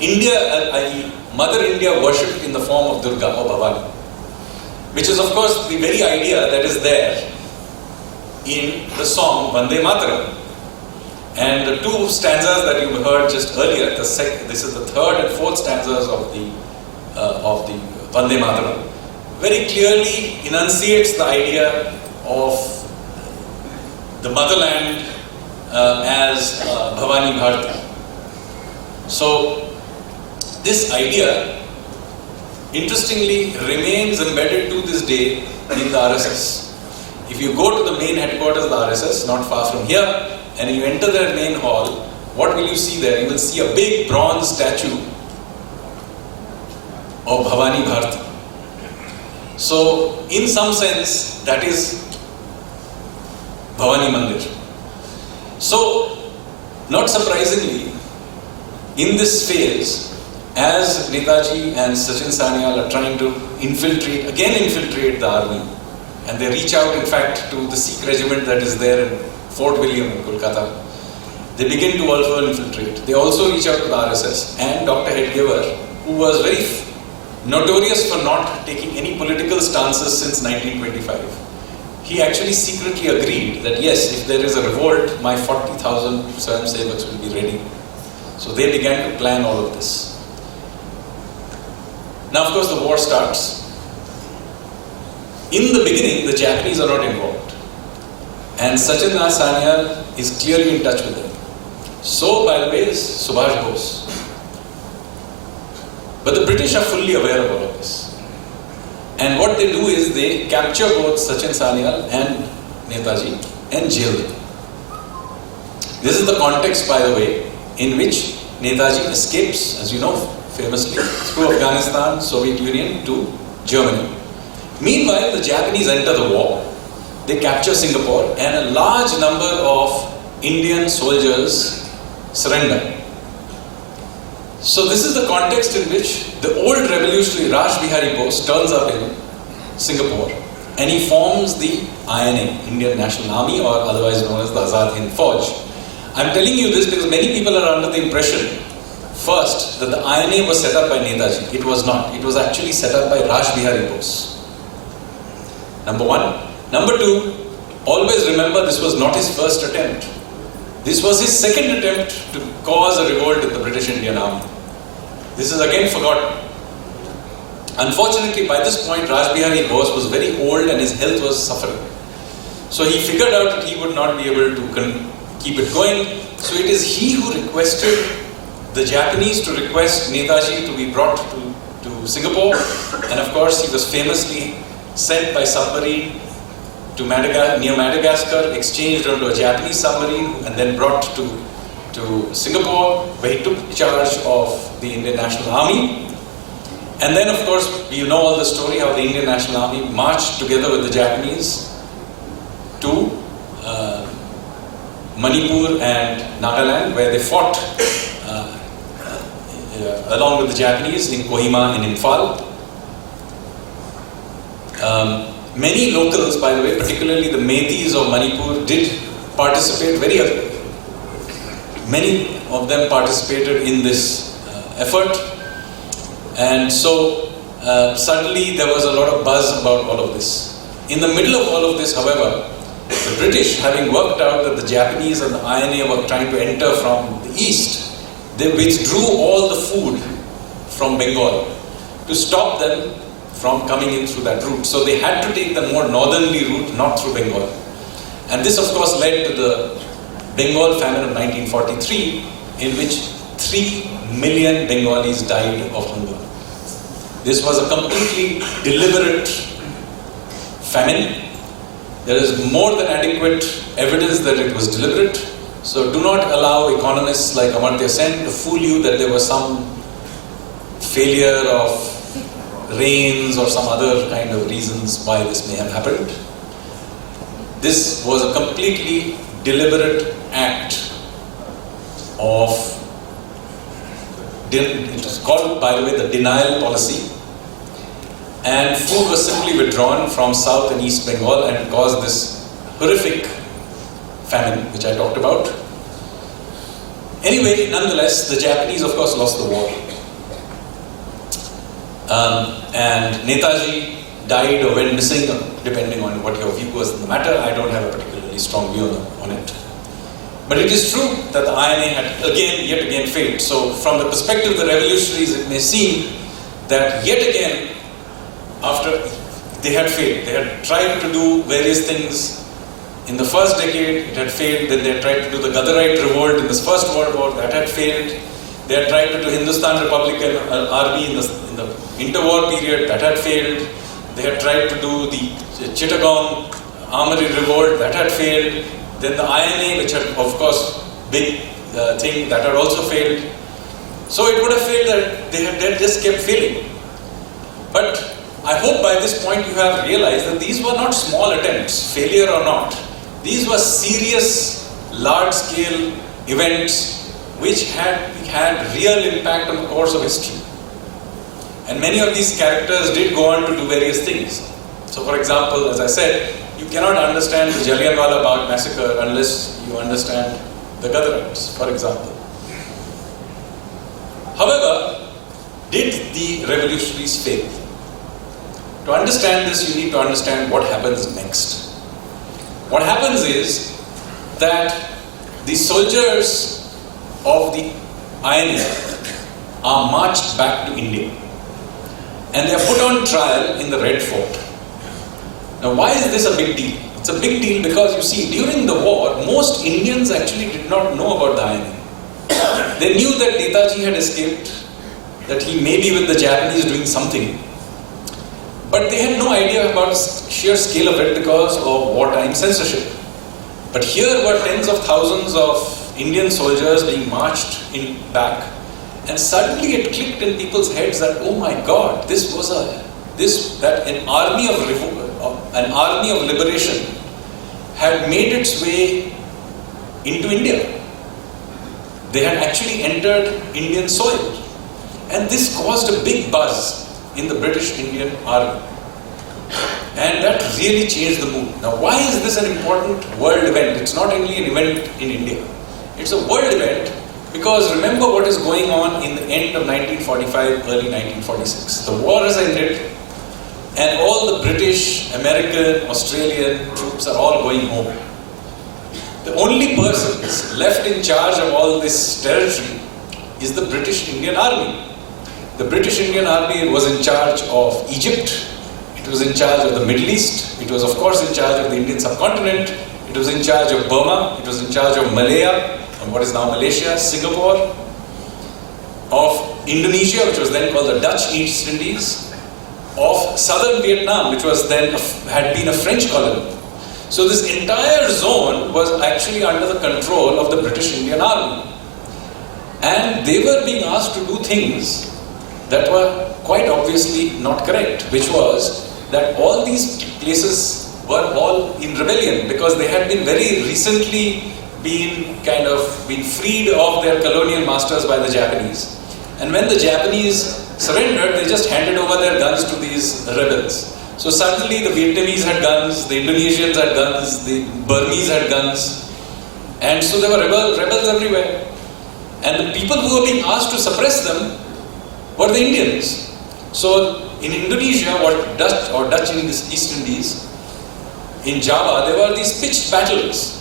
India, i.e. Mother India worshipped in the form of Durga or Bhavani, which is of course the very idea that is there in the song Vande Mataram. And the two stanzas that you heard just earlier, this is the third and fourth stanzas of the Vande Mataram, very clearly enunciates the idea of the motherland as Bhavani Bharti. So this idea, interestingly, remains embedded to this day in the RSS. If you go to the main headquarters of the RSS, not far from here, and you enter their main hall, what will you see there? You will see a big bronze statue of Bhavani Bharti. So, in some sense, that is Bhavani Mandir. So, not surprisingly, in this phase, as Netaji and Sachin Sanyal are trying to infiltrate the army, and they reach out, in fact, to the Sikh regiment that is there in Fort William in Kolkata, they begin to also infiltrate. They also reach out to the RSS, and Dr. Hedgewar, who was very notorious for not taking any political stances since 1925, he actually secretly agreed that yes, if there is a revolt, my 40,000 Swayamsevaks will be ready. So they began to plan all of this. Now, of course, the war starts. In the beginning, the Japanese are not involved, and Sachin Sanyal is clearly in touch with them. So, by the way, is Subhash Bose. But the British are fully aware of all of this. And what they do is they capture both Sachin Sanyal and Netaji and jail them. This is the context, by the way, in which Netaji escapes, as you know, famously, through Afghanistan, Soviet Union to Germany. Meanwhile, the Japanese enter the war. They capture Singapore, and a large number of Indian soldiers surrender. So this is the context in which the old revolutionary Raj Bihari Bose turns up in Singapore, and he forms the INA, Indian National Army, or otherwise known as the Azad Hind Fauj. I'm telling you this because many people are under the impression, first, that the INA was set up by Netaji. It was not. It was actually set up by Raj Bihari Bose. Number one. Number two, always remember this was not his first attempt. This was his second attempt to cause a revolt in the British Indian Army. This is again forgotten. Unfortunately, by this point, Raj Bihari Bose was very old and his health was suffering. So he figured out that he would not be able to keep it going. So it is he who requested the Japanese to request Netaji to be brought to Singapore. And of course, he was famously sent by submarine to near Madagascar, exchanged onto a Japanese submarine, and then brought to Singapore, where he took charge of the Indian National Army. And then, of course, you know all the story how the Indian National Army marched together with the Japanese to Manipur and Nagaland, where they fought along with the Japanese in Kohima and Imphal. Many locals, by the way, particularly the Meiteis of Manipur, did participate very early. Many of them participated in this effort, and so suddenly there was a lot of buzz about all of this. In the middle of all of this, however, the British, having worked out that the Japanese and the INA were trying to enter from the east, they withdrew all the food from Bengal to stop them from coming in through that route. So they had to take the more northerly route, not through Bengal. And this, of course, led to the Bengal famine of 1943, in which 3 million Bengalis died of hunger. This was a completely deliberate famine. There is more than adequate evidence that it was deliberate. So do not allow economists like Amartya Sen to fool you that there was some failure of rains or some other kind of reasons why this may have happened. This was a completely deliberate act of, it was called, by the way, the denial policy. And food was simply withdrawn from South and East Bengal and caused this horrific famine, which I talked about. Anyway, nonetheless, the Japanese, of course, lost the war. And Netaji died or went missing, depending on what your view was in the matter. I don't have a particularly strong view on it. But it is true that the INA had yet again failed. So from the perspective of the revolutionaries, it may seem that yet again, after they had failed, they had tried to do various things. In the first decade, it had failed. Then they had tried to do the Gadarite revolt in the First World War. That had failed. They had tried to do Hindustan Republican Army in the interwar period. That had failed. They had tried to do the Chittagong Armory revolt. That had failed. Then the INA, which had, of course, big thing, that had also failed. So it would have failed that they had just kept failing. But I hope by this point you have realized that these were not small attempts, failure or not. These were serious, large-scale events which had real impact on the course of history. And many of these characters did go on to do various things. So for example, as I said, you cannot understand the Jallianwala Bagh massacre unless you understand the Gadarites, for example. However, did the revolutionaries fail? To understand this, you need to understand what happens next. What happens is that the soldiers of the INA are marched back to India and they are put on trial in the Red Fort. Now, why is this a big deal? It's a big deal because, you see, during the war, most Indians actually did not know about the INA. They knew that Netaji had escaped, that he may be with the Japanese doing something, but they had no idea about the sheer scale of it because of wartime censorship. But here were tens of thousands of Indian soldiers being marched back, and suddenly it clicked in people's heads that, oh my God, an army of liberation had made its way into India. They had actually entered Indian soil, and this caused a big buzz in the British Indian Army. And that really changed the mood. Now, why is this an important world event? It's not only an event in India. It's a world event because remember what is going on in the end of 1945, early 1946. The war has ended and all the British, American, Australian troops are all going home. The only persons left in charge of all this territory is the British Indian Army. The British Indian Army was in charge of Egypt, it was in charge of the Middle East, it was of course in charge of the Indian subcontinent, it was in charge of Burma, it was in charge of Malaya, and what is now Malaysia, Singapore, of Indonesia, which was then called the Dutch East Indies, of southern Vietnam, which was then had been a French colony. So this entire zone was actually under the control of the British Indian Army. And they were being asked to do things that were quite obviously not correct, which was that all these places were all in rebellion because they had been very recently been freed of their colonial masters by the Japanese. And when the Japanese surrendered, they just handed over their guns to these rebels. So suddenly the Vietnamese had guns, the Indonesians had guns, the Burmese had guns, and so there were rebels everywhere. And the people who were being asked to suppress them were the Indians. So in Indonesia, or Dutch in the East Indies, in Java, there were these pitched battles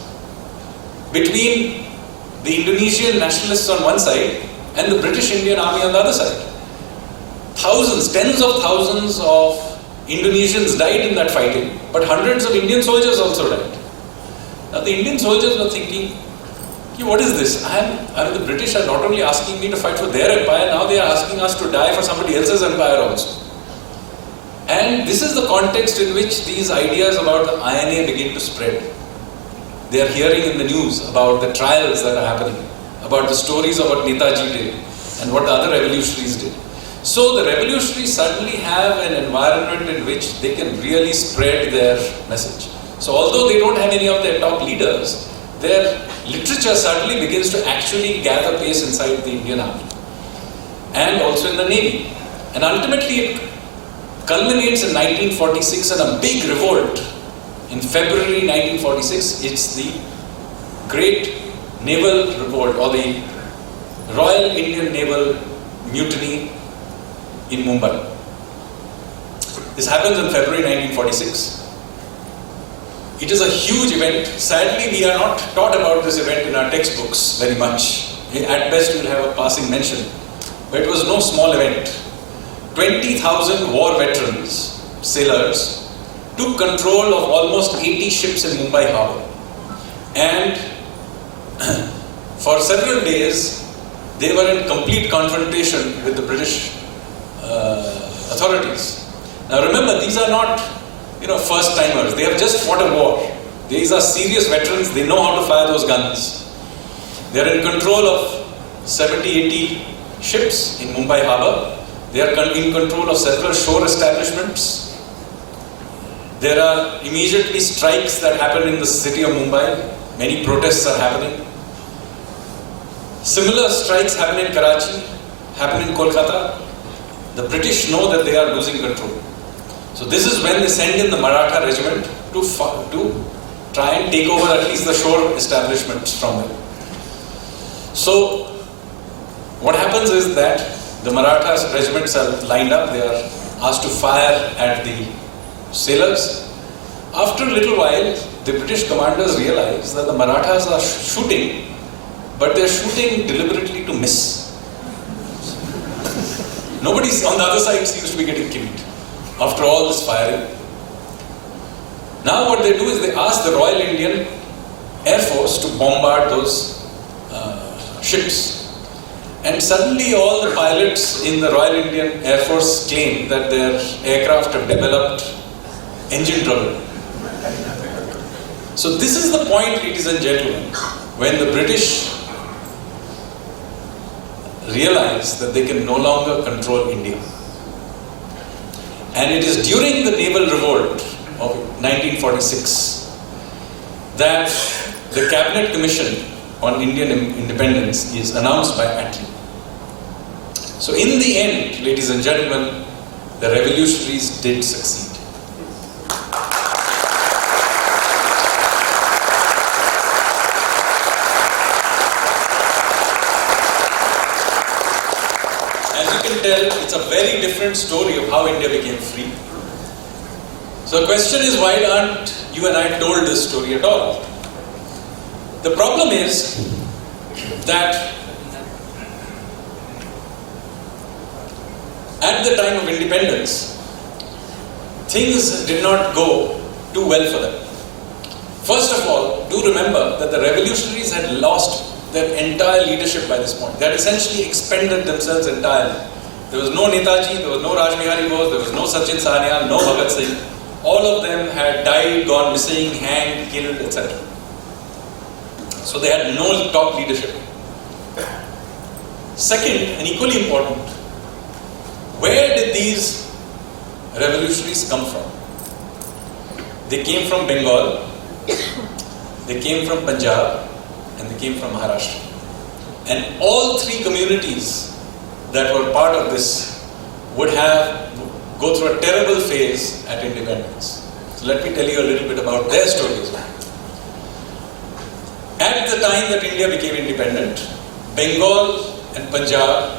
between the Indonesian nationalists on one side and the British Indian Army on the other side. Thousands, tens of thousands of Indonesians died in that fighting, but hundreds of Indian soldiers also died. Now the Indian soldiers were thinking, what is this? The British are not only asking me to fight for their empire, now they are asking us to die for somebody else's empire also. And this is the context in which these ideas about the INA begin to spread. They are hearing in the news about the trials that are happening, about the stories of what Netaji did and what the other revolutionaries did. So the revolutionaries suddenly have an environment in which they can really spread their message. So although they don't have any of their top leaders, their literature suddenly begins to actually gather pace inside the Indian Army and also in the Navy. And ultimately it culminates in 1946 in a big revolt. In February 1946, it's the Great Naval Revolt, or the Royal Indian Naval Mutiny in Mumbai. This happens in February 1946. It is a huge event. Sadly, we are not taught about this event in our textbooks very much. At best, we'll have a passing mention. But it was no small event. 20,000 war veterans, sailors, took control of almost 80 ships in Mumbai harbour. And for several days, they were in complete confrontation with the British authorities. Now remember, these are not first-timers. They have just fought a war. These are serious veterans. They know how to fire those guns. They are in control of 70, 80 ships in Mumbai harbour. They are in control of several shore establishments. There are immediately strikes that happen in the city of Mumbai. Many protests are happening. Similar strikes happen in Karachi, happen in Kolkata. The British know that they are losing control. So this is when they send in the Maratha regiment to try and take over at least the shore establishments from them. So what happens is that the Maratha regiments are lined up. They are asked to fire at the sailors. After a little while, the British commanders realize that the Marathas are shooting, but they are shooting deliberately to miss. Nobody on the other side seems to be getting killed after all this firing. Now what they do is they ask the Royal Indian Air Force to bombard those ships. And suddenly all the pilots in the Royal Indian Air Force claim that their aircraft have developed engine trouble. So this is the point, ladies and gentlemen, when the British realize that they can no longer control India. And it is during the Naval Revolt of 1946 that the Cabinet Commission on Indian Independence is announced by Attlee. So in the end, ladies and gentlemen, the revolutionaries did succeed. As you can tell, it's a very different story of how India became free. So the question is, why aren't you and I told this story at all? The problem is that at the time of independence, things did not go too well for them. First of all, do remember that the revolutionaries had lost their entire leadership by this point. They had essentially expended themselves entirely. There was no Netaji, there was no Raj Bihari Bose, there was no Sanyal, no Bhagat Singh. All of them had died, gone missing, hanged, killed, etc. So they had no top leadership. Second, and equally important, where did these revolutionaries come from? They came from Bengal, they came from Punjab, and they came from Maharashtra. And all three communities that were part of this would go through a terrible phase at independence. So let me tell you a little bit about their stories. At the time that India became independent, Bengal and Punjab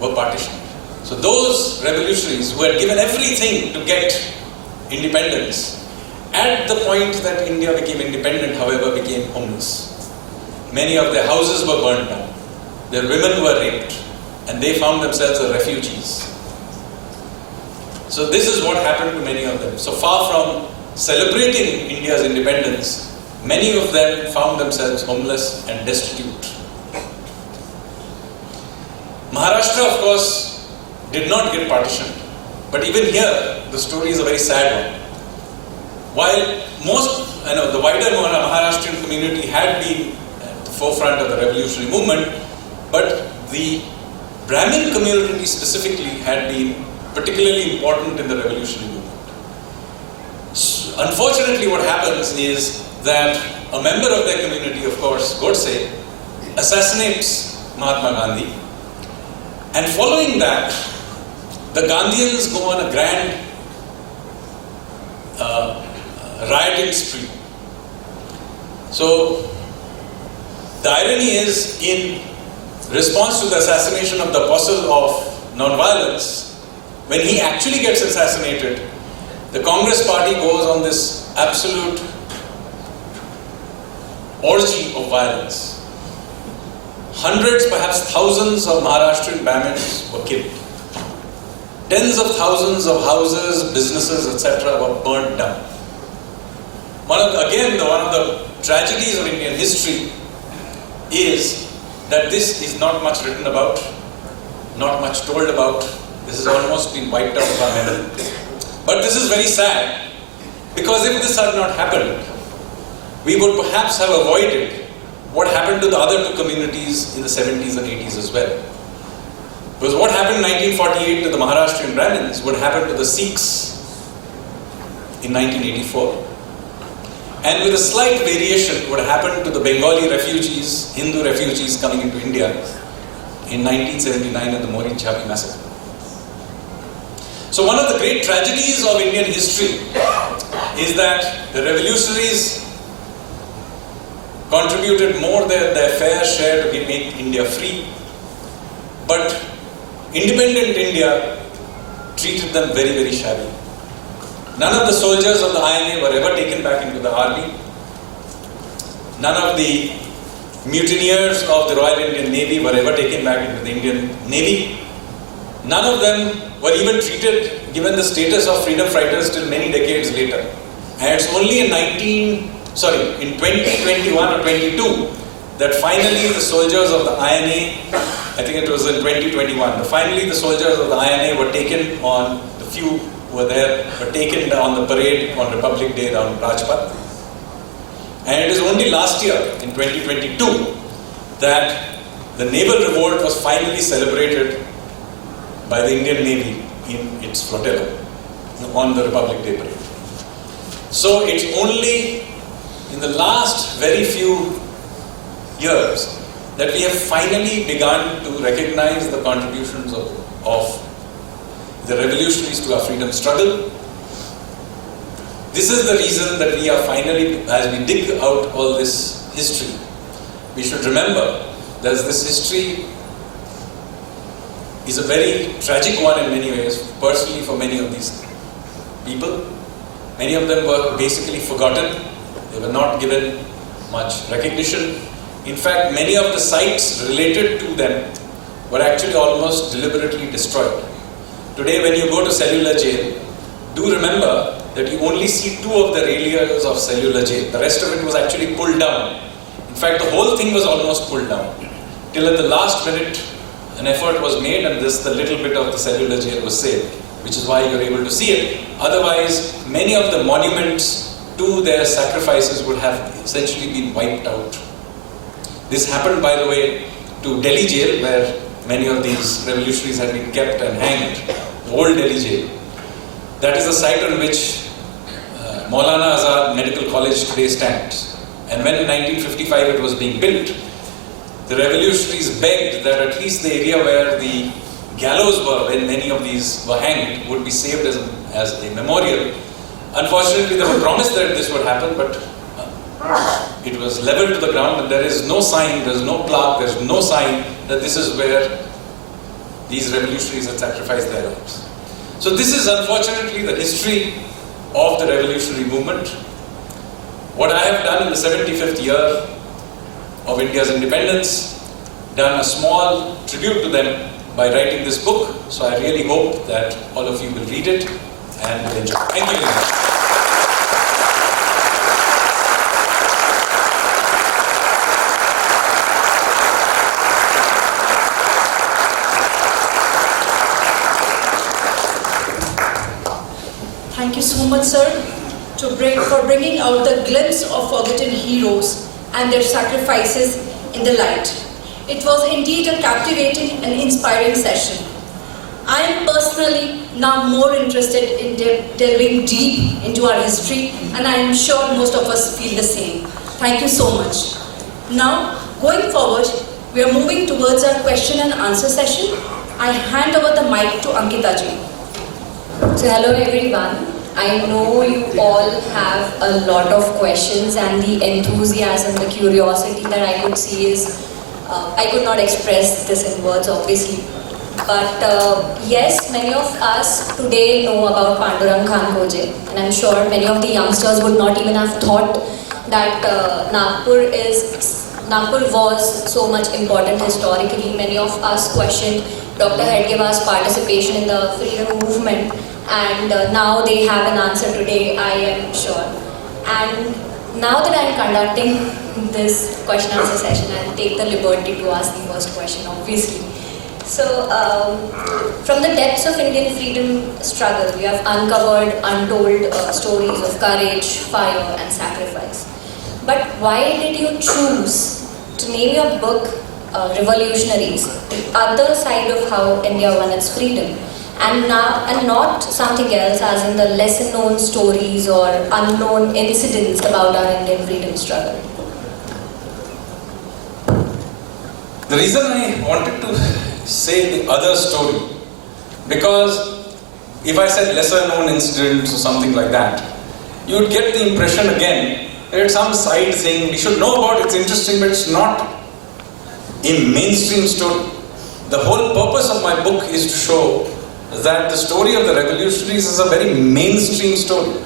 were partitioned. So those revolutionaries who had given everything to get independence, at the point that India became independent, however, became homeless. Many of their houses were burned down. Their women were raped, and they found themselves as refugees. So this is what happened to many of them. So far from celebrating India's independence, many of them found themselves homeless and destitute. Maharashtra, of course, did not get partitioned. But even here, the story is a very sad one. While the wider Maharashtrian community had been at the forefront of the revolutionary movement, but the Brahmin community specifically had been particularly important in the revolutionary movement. Unfortunately, what happens is that a member of their community, of course, Godse, assassinates Mahatma Gandhi, and following that, the Gandhians go on a grand rioting spree. So, the irony is, in response to the assassination of the apostle of non-violence, when he actually gets assassinated, the Congress party goes on this absolute orgy of violence. Hundreds, perhaps thousands of Maharashtrian Brahmins were killed. Tens of thousands of houses, businesses, etc. were burnt down. One of the tragedies of Indian history is that this is not much written about, not much told about. This has almost been wiped out of our memory. But this is very sad, because if this had not happened, we would perhaps have avoided what happened to the other two communities in the 70s and 80s as well. Because what happened in 1948 to the Maharashtrian Brahmins would happen to the Sikhs in 1984. And with a slight variation, would happen to the Bengali refugees, Hindu refugees coming into India in 1979 at the Morin Chhapi massacre. So one of the great tragedies of Indian history is that the revolutionaries contributed more than their fair share to make India free, but independent India treated them very, very shabby. None of the soldiers of the INA were ever taken back into the army. None of the mutineers of the Royal Indian Navy were ever taken back into the Indian Navy. None of them were even given the status of freedom fighters till many decades later. And it's only in 2021 or 22 that finally the soldiers of the INA, I think it was in 2021, finally the soldiers of the INA were taken on, the few who were there, were taken on the parade on Republic Day down Rajpath. And it is only last year, in 2022, that the naval revolt was finally celebrated by the Indian Navy in its flotilla on the Republic Day parade. So it's only in the last very few years that we have finally begun to recognize the contributions of the revolutionaries to our freedom struggle. This is the reason that we are finally, as we dig out all this history, we should remember that this history is a very tragic one in many ways, personally for many of these people. Many of them were basically forgotten. They were not given much recognition. In fact, many of the sites related to them were actually almost deliberately destroyed. Today, when you go to cellular jail, do remember that you only see 2 of the areas of cellular jail. The rest of it was actually pulled down. In fact, the whole thing was almost pulled down. Till at the last minute, an effort was made, and the little bit of the cellular jail was saved, which is why you're able to see it. Otherwise, many of the monuments to their sacrifices would have essentially been wiped out. This happened, by the way, to Delhi jail, where many of these revolutionaries had been kept and hanged. Old Delhi jail. That is the site on which Maulana Azad Medical College today stands. And when in 1955 it was being built, the revolutionaries begged that at least the area where the gallows were, when many of these were hanged, would be saved as a memorial. Unfortunately, they were promised that this would happen, but it was leveled to the ground, and there is no sign, there is no plaque, there is no sign that this is where these revolutionaries had sacrificed their lives. So this is unfortunately the history of the revolutionary movement. What I have done in the 75th year of India's independence, done a small tribute to them by writing this book. So I really hope that all of you will read it and will enjoy. Thank you very much. Thank you so much, sir, for bringing out the glimpse of forgotten heroes and their sacrifices in the light. It was indeed a captivating and inspiring session. I am personally now more interested in delving deep into our history, and I am sure most of us feel the same. Thank you so much. Now, going forward, we are moving towards our question and answer session. I hand over the mic to Ankita ji. So hello everyone. I know you all have a lot of questions, and the enthusiasm, the curiosity that I could see is, I could not express this in words obviously. But yes, many of us today know about Pandurang Khan Koje, and I'm sure many of the youngsters would not even have thought that Nagpur was so much important historically. Many of us questioned Dr. Hedgewar's participation in the freedom movement, and now they have an answer today, I am sure. And now that I am conducting this question answer session, I'll take the liberty to ask the first question, obviously. So, from the depths of Indian freedom struggle, we have uncovered untold stories of courage, fire and sacrifice. But why did you choose to name your book Revolutionaries, the other side of how India won its freedom, and not something else, as in the lesser known stories or unknown incidents about our Indian freedom struggle? The reason I wanted to say the other story, because if I said lesser known incidents or something like that, you would get the impression again that it's some side thing we should know about, it's interesting, but it's not a mainstream story. The whole purpose of my book is to show that the story of the revolutionaries is a very mainstream story.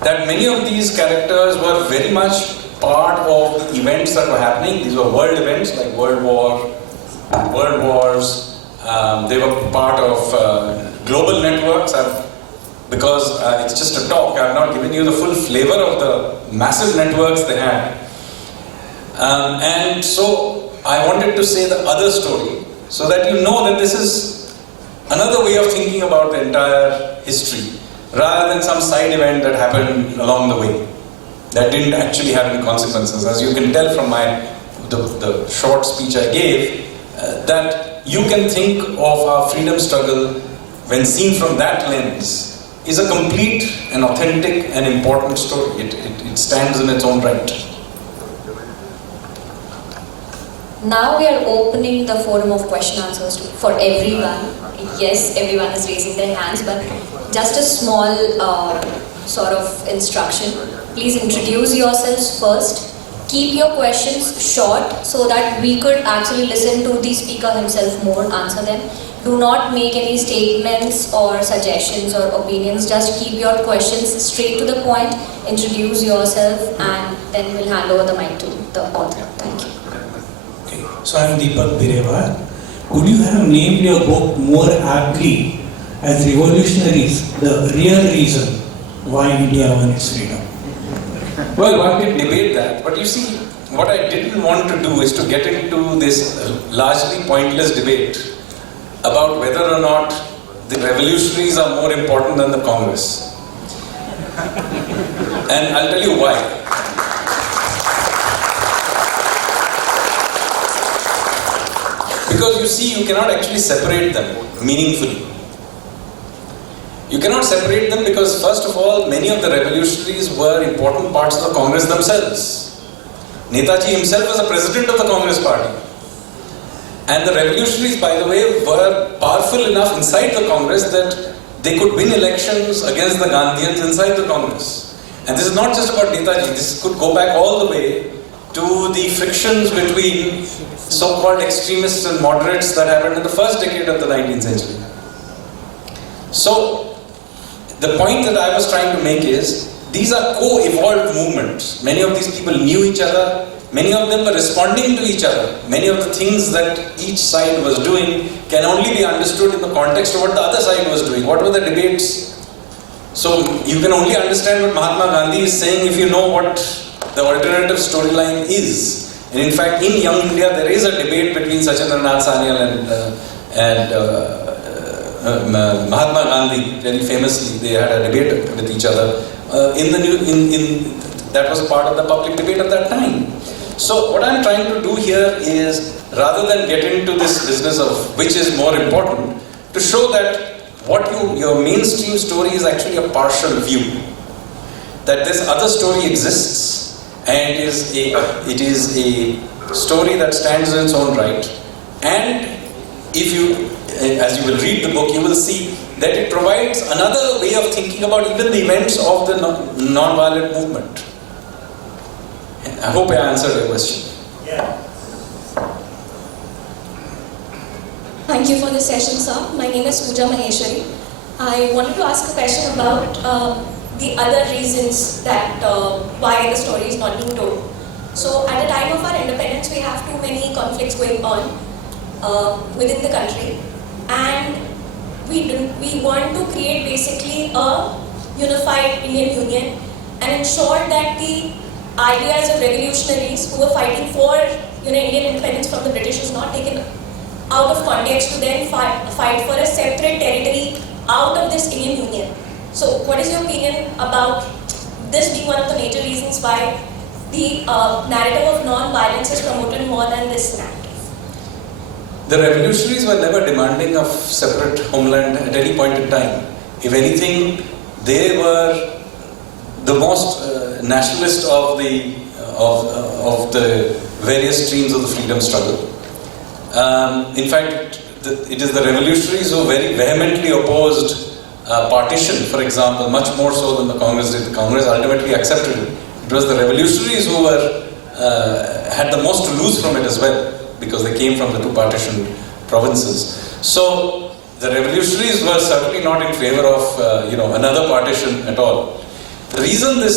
That many of these characters were very much part of the events that were happening. These were world events like World War, World Wars. They were part of global networks. Because it's just a talk, I've not given you the full flavor of the massive networks they had. And so I wanted to say the other story, so that you know that this is another way of thinking about the entire history, rather than some side event that happened along the way, that didn't actually have any consequences. As you can tell from the short speech I gave, that you can think of our freedom struggle, when seen from that lens, is a complete and authentic and important story. It stands in its own right. Now we are opening the forum of question answers for everyone. Yes, everyone is raising their hands, but just a small sort of instruction. Please introduce yourselves first. Keep your questions short so that we could actually listen to the speaker himself more, answer them. Do not make any statements or suggestions or opinions. Just keep your questions straight to the point, introduce yourself, and then we'll hand over the mic to the author. Thank you. Okay. So I'm Deepak Birewar. Would you have named your book more aptly as Revolutionaries, the real reason why India won its freedom? Well, one can debate that, but you see, what I didn't want to do is to get into this largely pointless debate about whether or not the revolutionaries are more important than the Congress. And I'll tell you why. Because you see, you cannot actually separate them meaningfully. You cannot separate them because, first of all, many of the revolutionaries were important parts of the Congress themselves. Netaji himself was a president of the Congress party. And the revolutionaries, by the way, were powerful enough inside the Congress that they could win elections against the Gandhians inside the Congress. And this is not just about Netaji, this could go back all the way to the frictions between so-called extremists and moderates that happened in the first decade of the 19th century. So, the point that I was trying to make is, these are co-evolved movements. Many of these people knew each other, many of them were responding to each other. Many of the things that each side was doing can only be understood in the context of what the other side was doing. What were the debates? So you can only understand what Mahatma Gandhi is saying if you know what the alternative storyline is. And in fact, in Young India, there is a debate between Sachindranath Sanyal and Mahatma Gandhi. Very famously, they had a debate with each other. That was part of the public debate at that time. So what I'm trying to do here is, rather than get into this business of which is more important, to show that your mainstream story is actually a partial view. That this other story exists and it is a story that stands in its own right. And if you, as you will read the book, you will see that it provides another way of thinking about even the events of the non-violent movement. I hope I answered your question. Yeah. Thank you for the session, sir. My name is Pooja Maheshwari. I wanted to ask a question about the other reasons that why the story is not being told. So, at the time of our independence, we have too many conflicts going on within the country, and we want to create basically a unified Indian Union and ensure that the ideas of revolutionaries who were fighting for Indian independence from the British is not taken out of context to then fight for a separate territory out of this Indian Union. So what is your opinion about this being one of the major reasons why the narrative of non-violence is promoted more than this narrative? The revolutionaries were never demanding of separate homeland at any point in time. If anything, they were the most nationalist of the various streams of the freedom struggle. In fact, it is the revolutionaries who very vehemently opposed partition, for example, much more so than the Congress did. The Congress ultimately accepted it. It was the revolutionaries who had the most to lose from it as well, because they came from the two partitioned provinces. So the revolutionaries were certainly not in favor of another partition at all. The reason this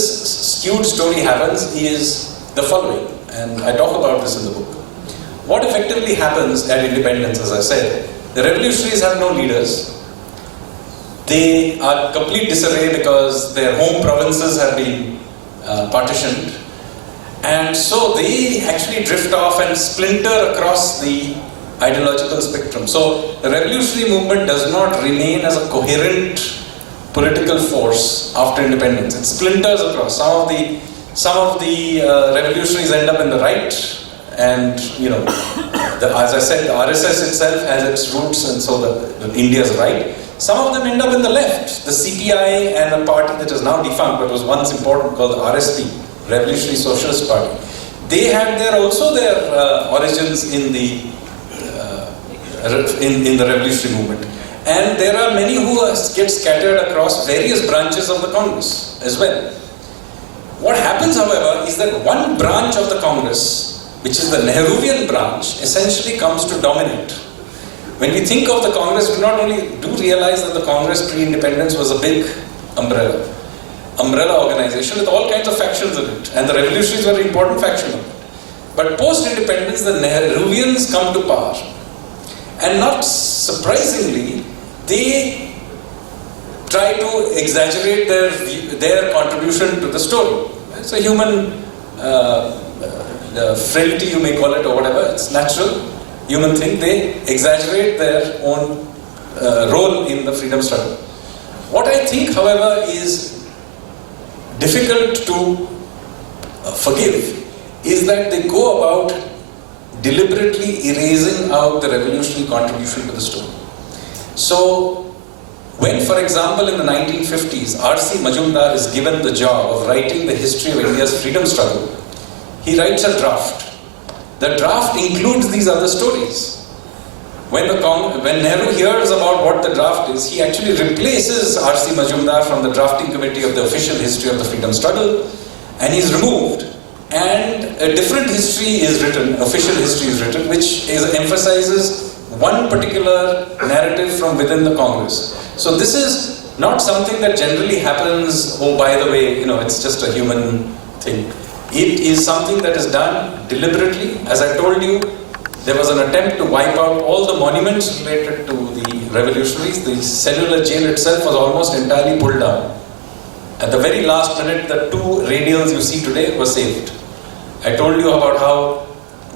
skewed story happens is the following, and I talk about this in the book. What effectively happens at independence, as I said, the revolutionaries have no leaders. They are in complete disarray because their home provinces have been partitioned. And so they actually drift off and splinter across the ideological spectrum. So the revolutionary movement does not remain as a coherent political force after independence. It splinters across. Some of the revolutionaries end up in the right, and as I said, the RSS itself has its roots, and so the India's right. Some of them end up in the left. The CPI and a party that is now defunct, but was once important, called the RSP, Revolutionary Socialist Party. They had their origins in the revolutionary movement. And there are many who get scattered across various branches of the Congress as well. What happens, however, is that one branch of the Congress, which is the Nehruvian branch, essentially comes to dominate. When we think of the Congress, we not only do realize that the Congress pre-independence was a big umbrella organization with all kinds of factions in it, and the revolutionaries were an important faction of it. But post-independence, the Nehruvians come to power. And not surprisingly, they try to exaggerate their contribution to the story. It's a human frailty, you may call it, or whatever. It's natural, human thing. They exaggerate their own role in the freedom struggle. What I think, however, is difficult to forgive is that they go about deliberately erasing out the revolutionary contribution to the story. So, when, for example, in the 1950s, R.C. Majumdar is given the job of writing the history of India's freedom struggle, he writes a draft. The draft includes these other stories. when Nehru hears about what the draft is, he actually replaces R.C. Majumdar from the drafting committee of the official history of the freedom struggle, and he's removed. And a different history is written, official history is written, which emphasizes one particular narrative from within the Congress. So this is not something that generally happens, oh, by the way, it's just a human thing. It is something that is done deliberately. As I told you, there was an attempt to wipe out all the monuments related to the revolutionaries. The cellular jail itself was almost entirely pulled down. At the very last minute, the 2 radials you see today were saved. I told you about how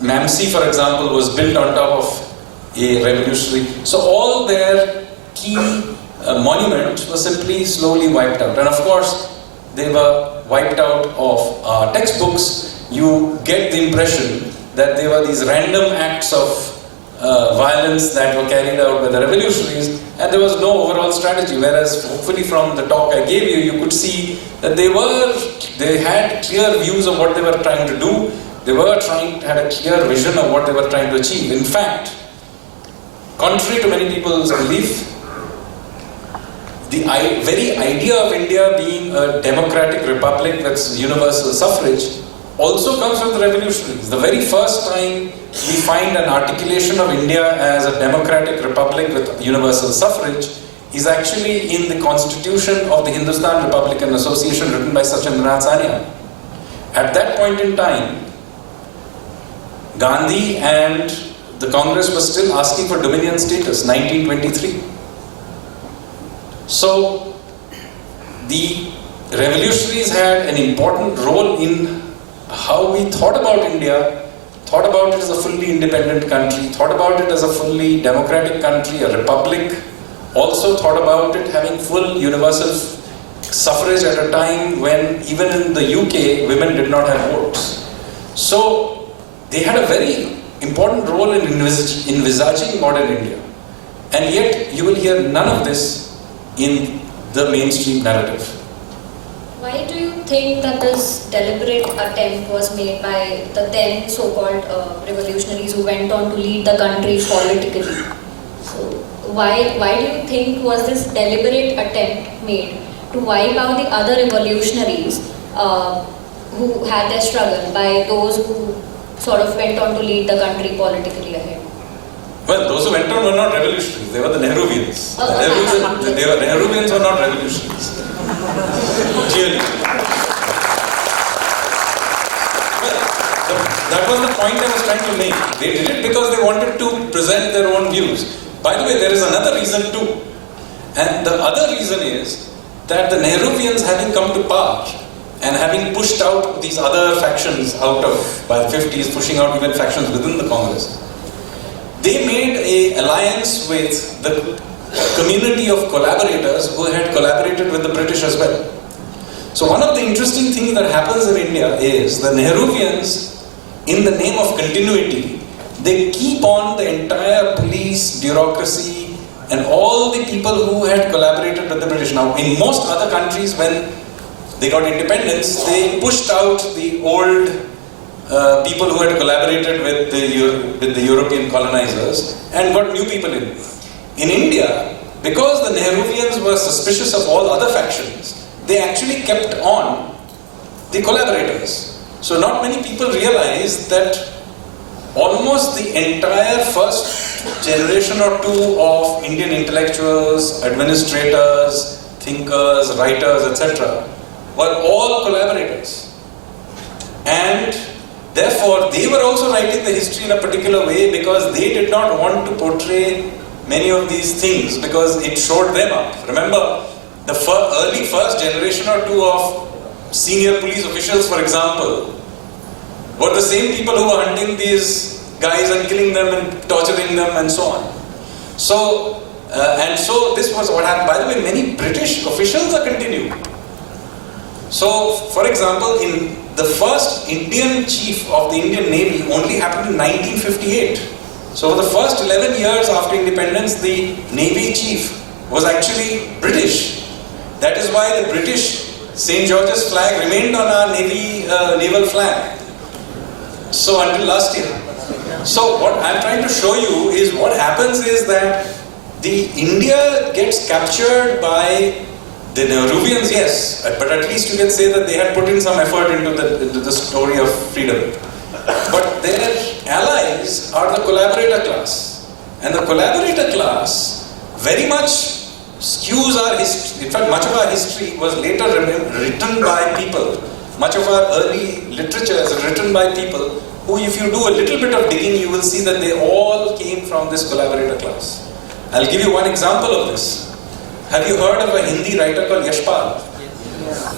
Mamsi, for example, was built on top of a revolutionary. So all their key monuments were simply slowly wiped out. And of course, they were wiped out of textbooks. You get the impression that they were these random acts of violence that were carried out by the revolutionaries, and there was no overall strategy. Whereas, hopefully, from the talk I gave you, you could see that they had clear views of what they were trying to do. They had a clear vision of what they were trying to achieve. In fact, contrary to many people's belief, the very idea of India being a democratic republic with universal suffrage also comes from the revolutionaries. The very first time we find an articulation of India as a democratic republic with universal suffrage is actually in the constitution of the Hindustan Republican Association written by Sachindranath Sanyal. At that point in time, Gandhi and the Congress was still asking for dominion status, 1923. So, the revolutionaries had an important role in how we thought about India, thought about it as a fully independent country, thought about it as a fully democratic country, a republic, also thought about it having full universal suffrage at a time when even in the UK, women did not have votes. So, they had a very important role in envisaging modern India. And yet, you will hear none of this in the mainstream narrative. Why do you think that this deliberate attempt was made by the then so-called revolutionaries who went on to lead the country politically? So why do you think was this deliberate attempt made to wipe out the other revolutionaries who had their struggle by those who sort of went on to lead the country politically ahead? Well, those who went on were not revolutionaries, they were the Nehruvians. The Nehruvians were not revolutionaries. Clearly. Well, that was the point I was trying to make. They did it because they wanted to present their own views. By the way, there is another reason too. And the other reason is that the Nehruvians, having come to power and having pushed out these other factions by the 50s, pushing out even factions within the Congress, they made an alliance with the community of collaborators who had collaborated with the British as well. So one of the interesting things that happens in India is the Nehruvians, in the name of continuity, they keep on the entire police, bureaucracy, and all the people who had collaborated with the British. Now, in most other countries, when they got independence, they pushed out the old people who had collaborated with the European colonizers and got new people in. In India, because the Nehruvians were suspicious of all other factions, they actually kept on the collaborators. So not many people realize that almost the entire first generation or two of Indian intellectuals, administrators, thinkers, writers, etc. were all collaborators. And therefore, they were also writing the history in a particular way because they did not want to portray many of these things because it showed them up. Remember, the early first generation or two of senior police officials, for example, were the same people who were hunting these guys and killing them and torturing them and so on. So this was what happened. By the way, many British officials are continuing. So, for example, in the first Indian chief of the Indian Navy only happened in 1958. So, for the first 11 years after independence, the Navy chief was actually British. That is why the British St. George's flag remained on our naval flag. So, until last year. So what I'm trying to show you is what happens is that the India gets captured by the Nehruvians, yes, but at least you can say that they had put in some effort into the story of freedom. But their allies are the collaborator class. And the collaborator class very much skews our history. In fact, much of our history was later written by people. Much of our early literature is written by people who, if you do a little bit of digging, you will see that they all came from this collaborator class. I'll give you one example of this. Have you heard of a Hindi writer called Yashpal?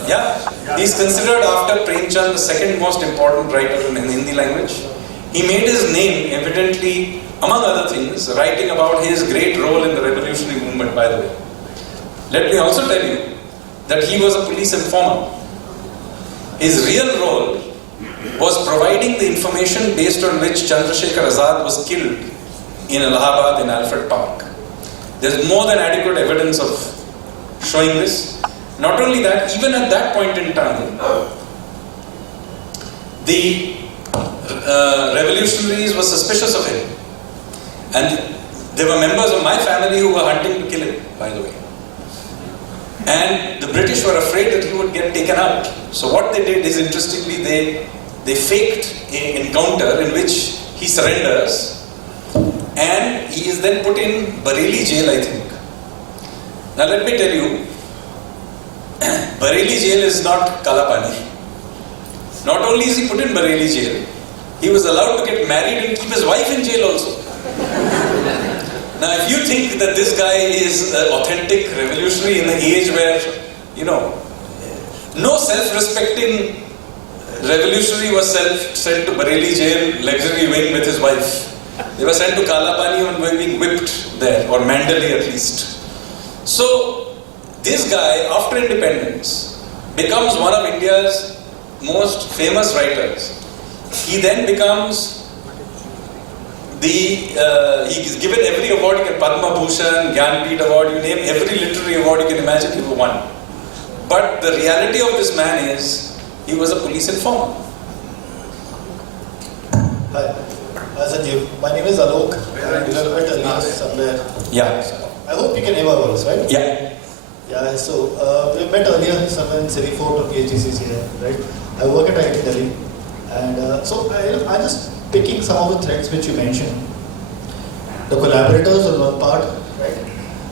Yeah? He's considered after Premchand the second most important writer in Hindi language. He made his name, evidently, among other things, writing about his great role in the revolutionary movement, by the way. Let me also tell you that he was a police informer. His real role was providing the information based on which Chandrasekhar Azad was killed in Allahabad in Alfred Park. There's more than adequate evidence of showing this. Not only that, even at that point in time, the revolutionaries were suspicious of him. And there were members of my family who were hunting to kill him, by the way. And the British were afraid that he would get taken out. So what they did is, interestingly, they faked an encounter in which he surrenders, and he is then put in Bareilly jail, I think. Now let me tell you, Bareilly jail is not Kalapani. Not only is he put in Bareilly jail, he was allowed to get married and keep his wife in jail also. Now if you think that this guy is an authentic revolutionary in the age where, no self-respecting revolutionary was sent to Bareilly jail, luxury wing with his wife. They were sent to Kalapani and were being whipped there, or Mandalay at least. So, this guy, after independence, becomes one of India's most famous writers. He then becomes he is given every award you can, Padma Bhushan, Gyanpith Award, you name every literary award you can imagine, he won. But the reality of this man is, he was a police informer. Hi, Sanjeev. My name is Alok. And you have met earlier somewhere. Yeah. I hope you can hear my voice, right? Yeah. Yeah, so we met earlier somewhere in City Fort or PHDCC, right? I work at IIT Delhi. And so I'm just picking some of the threads which you mentioned. The collaborators on one part, right?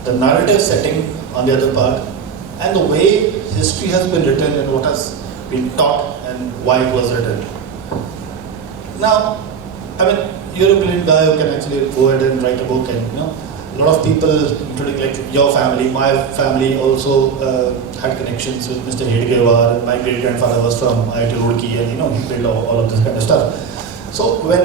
The narrative setting on the other part. And the way history has been written and what has been taught and why it was written. Now, you're a brilliant guy who can actually go ahead and write a book, and a lot of people, including like your family, my family also had connections with Mr. Hedgewar. My great grandfather was from IIT Roorkee, and he built all of this kind of stuff. So when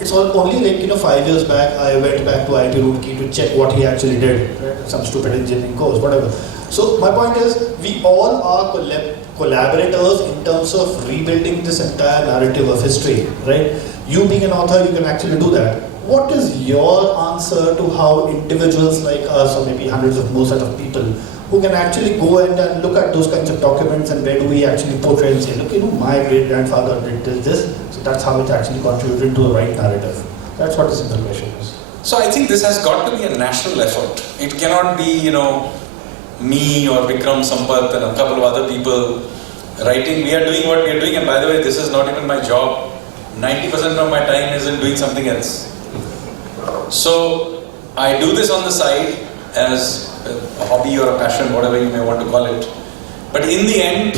it's only like 5 years back, I went back to IIT Roorkee to check what he actually did, right? Some stupid engineering course, whatever. So my point is, we all are collaborators in terms of rebuilding this entire narrative of history, right? You being an author, you can actually do that. What is your answer to how individuals like us, or maybe hundreds of more set of people, who can actually go and look at those kinds of documents, and where do we actually portray and say, look, my great-grandfather did this, so that's how it actually contributed to the right narrative. That's what the simple question is. So I think this has got to be a national effort. It cannot be, me or Vikram Sampath and a couple of other people writing. We are doing what we are doing, and by the way, this is not even my job. 90% of my time is in doing something else. So I do this on the side as a hobby or a passion, whatever you may want to call it. But in the end,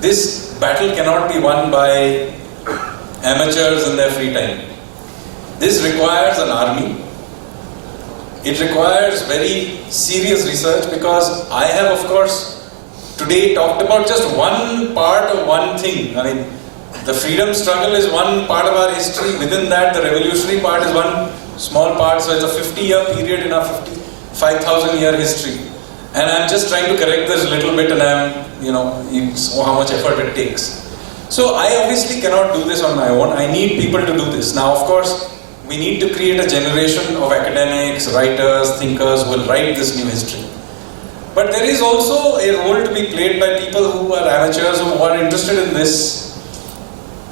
this battle cannot be won by amateurs in their free time. This requires an army. It requires very serious research, because I have, of course, today talked about just one part of one thing. The freedom struggle is one part of our history. Within that, the revolutionary part is one small part. So it's a 50-year period in our 5,000-year history. And I'm just trying to correct this a little bit, and you saw how much effort it takes. So I obviously cannot do this on my own. I need people to do this. Now, of course, we need to create a generation of academics, writers, thinkers who will write this new history. But there is also a role to be played by people who are amateurs, who are interested in this,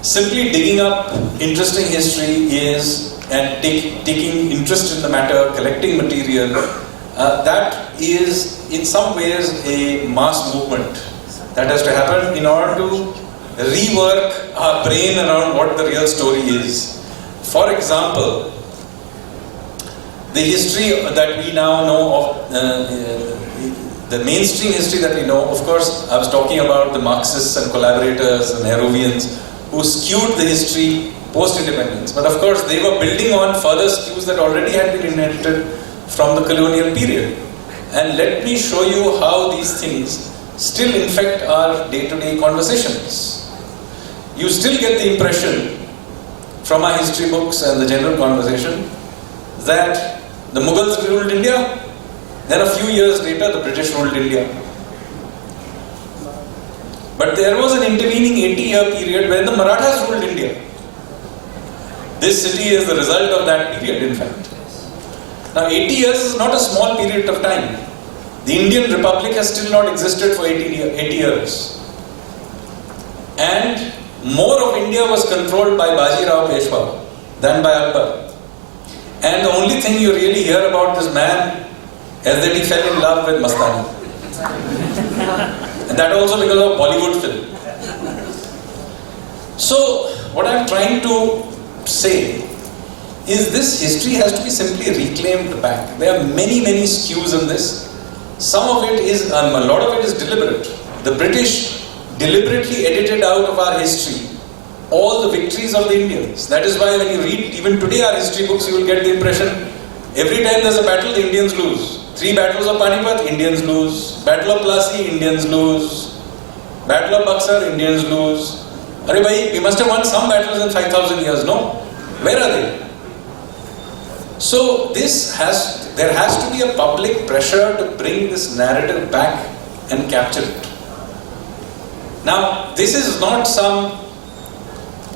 simply digging up interesting history is, and taking interest in the matter, collecting material, that is in some ways a mass movement that has to happen in order to rework our brain around what the real story is. For example, the history that we now know of, the mainstream history that we know, of course, I was talking about the Marxists and collaborators and Nehruvians who skewed the history post-independence. But of course, they were building on further skews that already had been inherited from the colonial period. And let me show you how these things still infect our day-to-day conversations. You still get the impression from our history books and the general conversation that the Mughals ruled India, then a few years later the British ruled India. But there was an intervening 80-year period when the Marathas ruled India. This city is the result of that period, in fact. Now 80 years is not a small period of time. The Indian Republic has still not existed for 80 years. And more of India was controlled by Baji Rao Peshwa than by Akbar. And the only thing you really hear about this man is that he fell in love with Mastani. And that also because of Bollywood film. So, what I'm trying to say is this history has to be simply reclaimed back. There are many skews in this. Some of it is, a lot of it is deliberate. The British deliberately edited out of our history all the victories of the Indians. That is why when you read even today our history books, you will get the impression every time there's a battle, the Indians lose. 3 battles of Panipat, Indians lose. Battle of Plassey, Indians lose. Battle of Buxar, Indians lose. Arey bhai, we must have won some battles in 5,000 years, no? Where are they? So there has to be a public pressure to bring this narrative back and capture it. Now, this is not some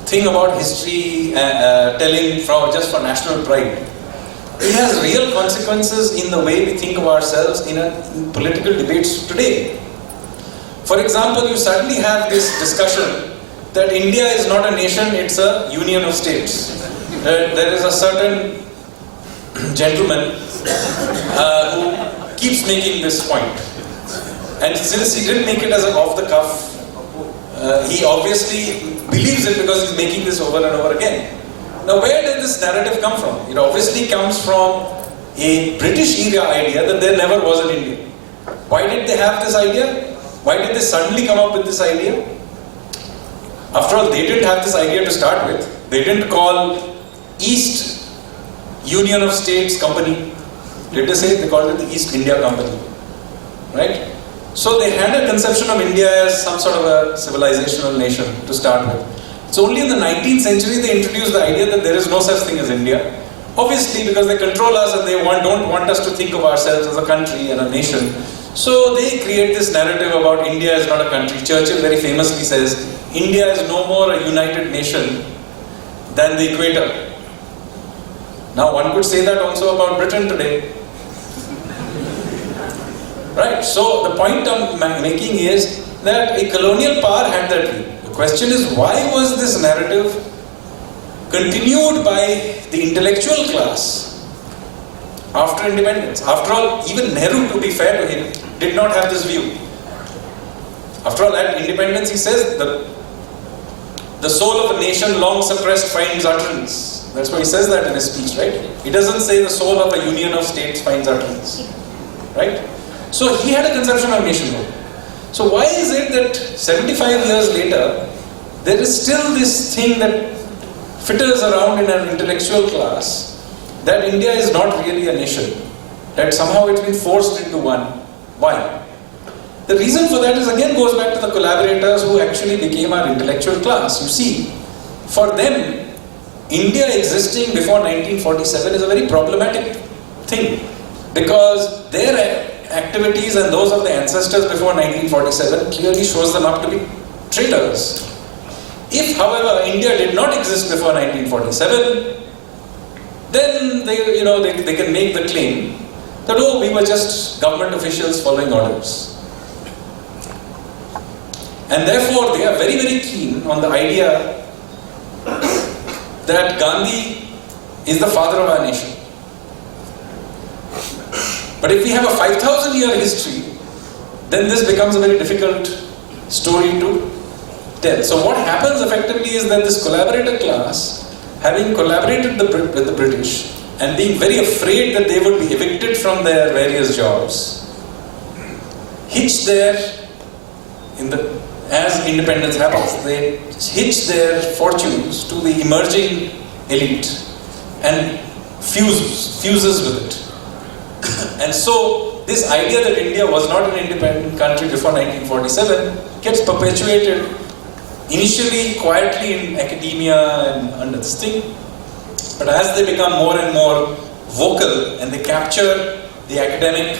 thing about history telling just for national pride. It has real consequences in the way we think of ourselves in political debates today. For example, you suddenly have this discussion that India is not a nation, it's a union of states. There is a certain gentleman who keeps making this point. And since he didn't make it as an off-the-cuff, he obviously believes it because he's making this over and over again. Now, where did this narrative come from? It obviously comes from a British era idea that there never was an India. Why did they have this idea? Why did they suddenly come up with this idea? After all, they didn't have this idea to start with. They didn't call East Union of States Company. Did they say it? They called it the East India Company. Right? So they had a conception of India as some sort of a civilizational nation to start with. It's only in the 19th century they introduced the idea that there is no such thing as India. Obviously because they control us and they don't want us to think of ourselves as a country and a nation. So they create this narrative about India is not a country. Churchill very famously says, India is no more a united nation than the equator. Now one could say that also about Britain today. Right? So the point I'm making is that a colonial power had that view. The question is, why was this narrative continued by the intellectual class after independence? After all, even Nehru, to be fair to him, did not have this view. After all, at independence he says, the soul of a nation long suppressed finds utterance. That's why he says that in his speech, right? He doesn't say the soul of a union of states finds utterance. Right? So he had a conception of nationhood. So why is it that 75 years later, there is still this thing that fitters around in an intellectual class that India is not really a nation, that somehow it's been forced into one? Why? The reason for that is again goes back to the collaborators who actually became our intellectual class. You see, for them, India existing before 1947 is a very problematic thing because their activities and those of the ancestors before 1947 clearly shows them up to be traitors. If, however, India did not exist before 1947, then they can make the claim that, oh, we were just government officials following orders. And therefore, they are very keen on the idea that Gandhi is the father of our nation. But if we have a 5,000-year history, then this becomes a very difficult story to tell. So what happens effectively is that this collaborator class, having collaborated with the British and being very afraid that they would be evicted from their various jobs, hitch their, as independence happens, they hitch their fortunes to the emerging elite and fuses with it. And so this idea that India was not an independent country before 1947 gets perpetuated initially quietly in academia and under this thing, but as they become more and more vocal and they capture the academic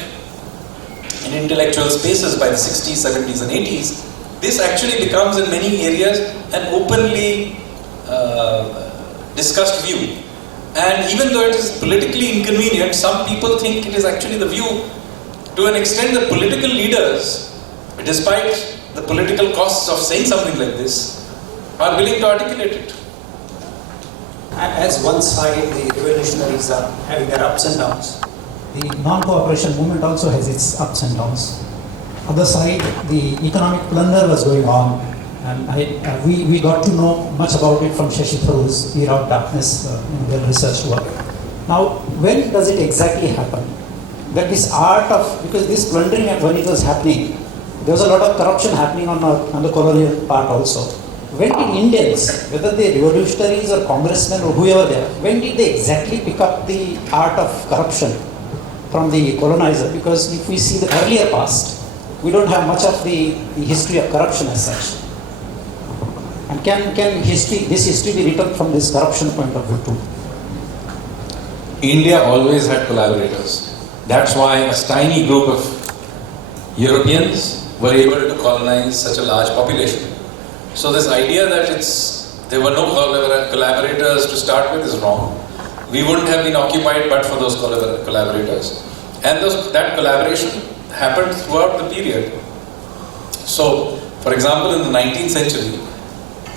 and intellectual spaces by the 60s, 70s and 80s, this actually becomes in many areas an openly discussed view. And even though it is politically inconvenient, some people think it is actually the view to an extent that political leaders, despite the political costs of saying something like this, are willing to articulate it. As one side, the revolutionaries are having their ups and downs. The non-cooperation movement also has its ups and downs. Other side, the economic plunder was going on, and we got to know much about it from Shashi Tharoor's Era of Darkness in well-researched work. Now, when does it exactly happen? That this art of, because this plundering when it was happening, there was a lot of corruption happening on the colonial part also. When did Indians, whether they revolutionaries or congressmen or whoever they are, when did they exactly pick up the art of corruption from the colonizer? Because if we see the earlier past, we don't have much of the history of corruption as such. And can this history be written from this corruption point of view too? India always had collaborators. That's why a tiny group of Europeans were able to colonize such a large population. So this idea that there were no collaborators to start with is wrong. We wouldn't have been occupied but for those collaborators. And that collaboration happened throughout the period. So, for example, in the 19th century,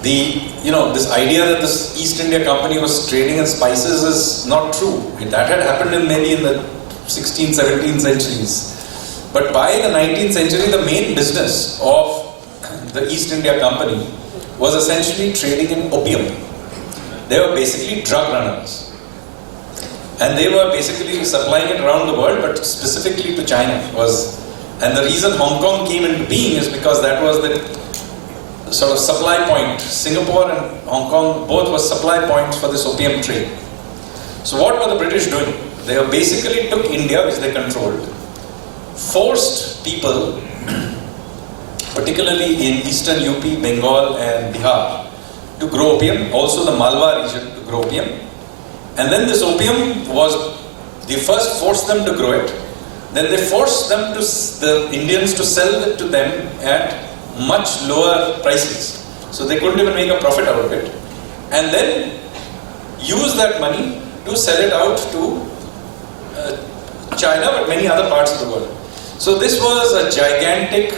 this idea that this East India Company was trading in spices is not true. That had happened maybe in the 16th, 17th centuries. But by the 19th century, the main business of the East India Company was essentially trading in opium. They were basically drug runners. And they were basically supplying it around the world, but specifically to China. And the reason Hong Kong came into being is because that was the sort of supply point. Singapore and Hong Kong both were supply points for this opium trade. So what were the British doing? They basically took India, which they controlled, forced people, particularly in eastern UP, Bengal and Bihar, to grow opium, also the Malwa region to grow opium. And then this opium they first forced them to grow it, then they forced the Indians to sell it to them at much lower prices. So they couldn't even make a profit out of it. And then use that money to sell it out to China, but many other parts of the world. So this was a gigantic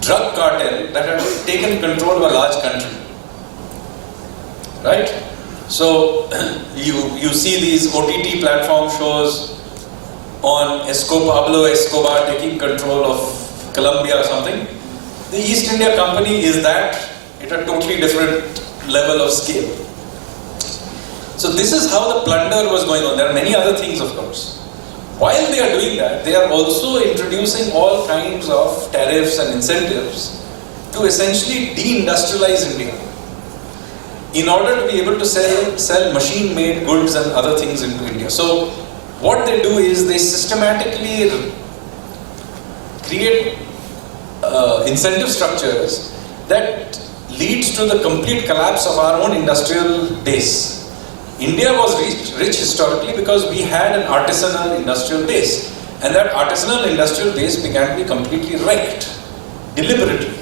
drug cartel that had taken control of a large country. Right? So you see these OTT platform shows on Pablo Escobar taking control of Colombia or something. The East India Company is that at a totally different level of scale. So this is how the plunder was going on. There are many other things, of course. While they are doing that, they are also introducing all kinds of tariffs and incentives to essentially deindustrialize India in order to be able to sell machine-made goods and other things into India. So what they do is they systematically create incentive structures that leads to the complete collapse of our own industrial base. India was rich historically because we had an artisanal industrial base, and that artisanal industrial base began to be completely wrecked, deliberately.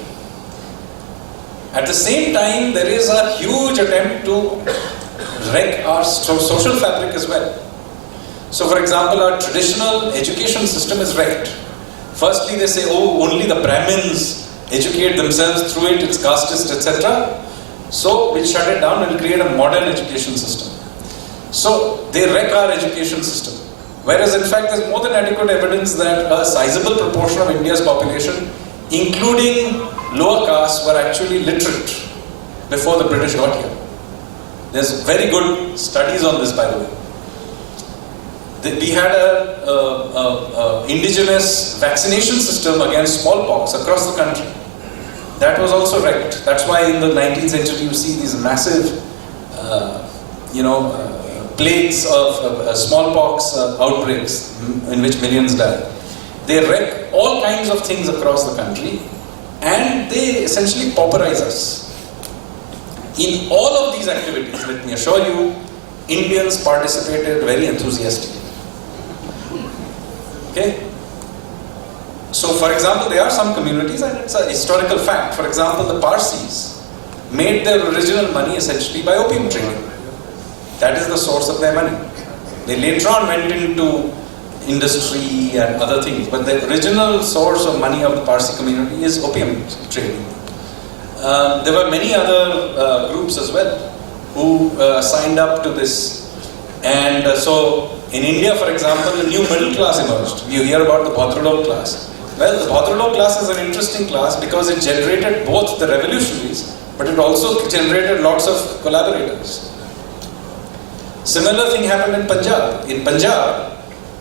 At the same time, there is a huge attempt to wreck our social fabric as well. So for example, our traditional education system is wrecked. Firstly, they say, only the Brahmins educate themselves through it, it's casteist, etc. So we'll shut it down and create a modern education system. So they wreck our education system. Whereas in fact there's more than adequate evidence that a sizable proportion of India's population, including lower castes, were actually literate before the British got here. There's very good studies on this, by the way. We had a indigenous vaccination system against smallpox across the country. That was also wrecked. That's why in the 19th century you see these massive, plagues of smallpox outbreaks in which millions died. They wreck all kinds of things across the country, and they essentially pauperize us. In all of these activities, let me assure you, Indians participated very enthusiastically. Okay? So, for example, there are some communities, and it's a historical fact. For example, the Parsis made their original money essentially by opium trading. That is the source of their money. They later on went into industry and other things, but the original source of money of the Parsi community is opium trading. There were many other groups as well who signed up to this. And so, in India, for example, a new middle class emerged. You hear about the Bhadralok class. Well, the Bhadralok class is an interesting class because it generated both the revolutionaries, but it also generated lots of collaborators. Similar thing happened in Punjab. In Punjab,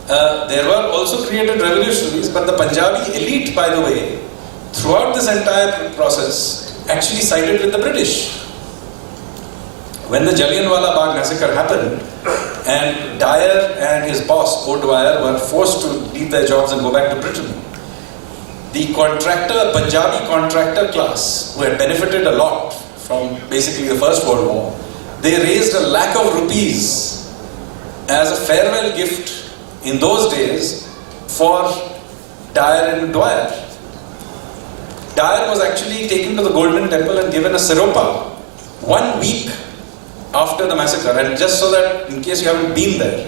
there were also created revolutionaries, but the Punjabi elite, by the way, throughout this entire process, actually sided with the British. When the Jallianwala Bagh massacre happened, and Dyer and his boss, O'Dwyer, were forced to leave their jobs and go back to Britain, the Punjabi contractor class, who had benefited a lot from basically the First World War, they raised £1 lakh rupees as a farewell gift in those days for Dyer and Dwyer. Dyer was actually taken to the Golden Temple and given a siropa 1 week after the massacre, and just so that, in case you haven't been there,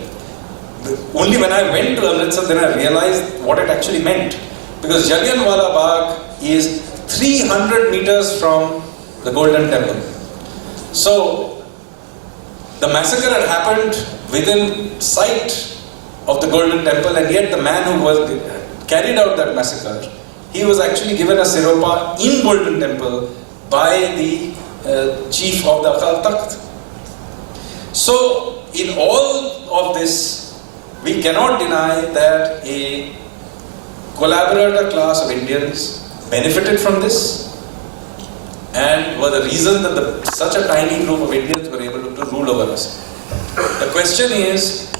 only when I went to Amritsar then I realized what it actually meant. Because Jallianwala Bagh is 300 meters from the Golden Temple. So, the massacre had happened within sight of the Golden Temple, and yet the man who carried out that massacre, he was actually given a siropa in Golden Temple by the chief of the Akal Takht. So, in all of this, we cannot deny that a collaborator class of Indians benefited from this and were the reason that such a tiny group of Indians were able to rule over us. The question is,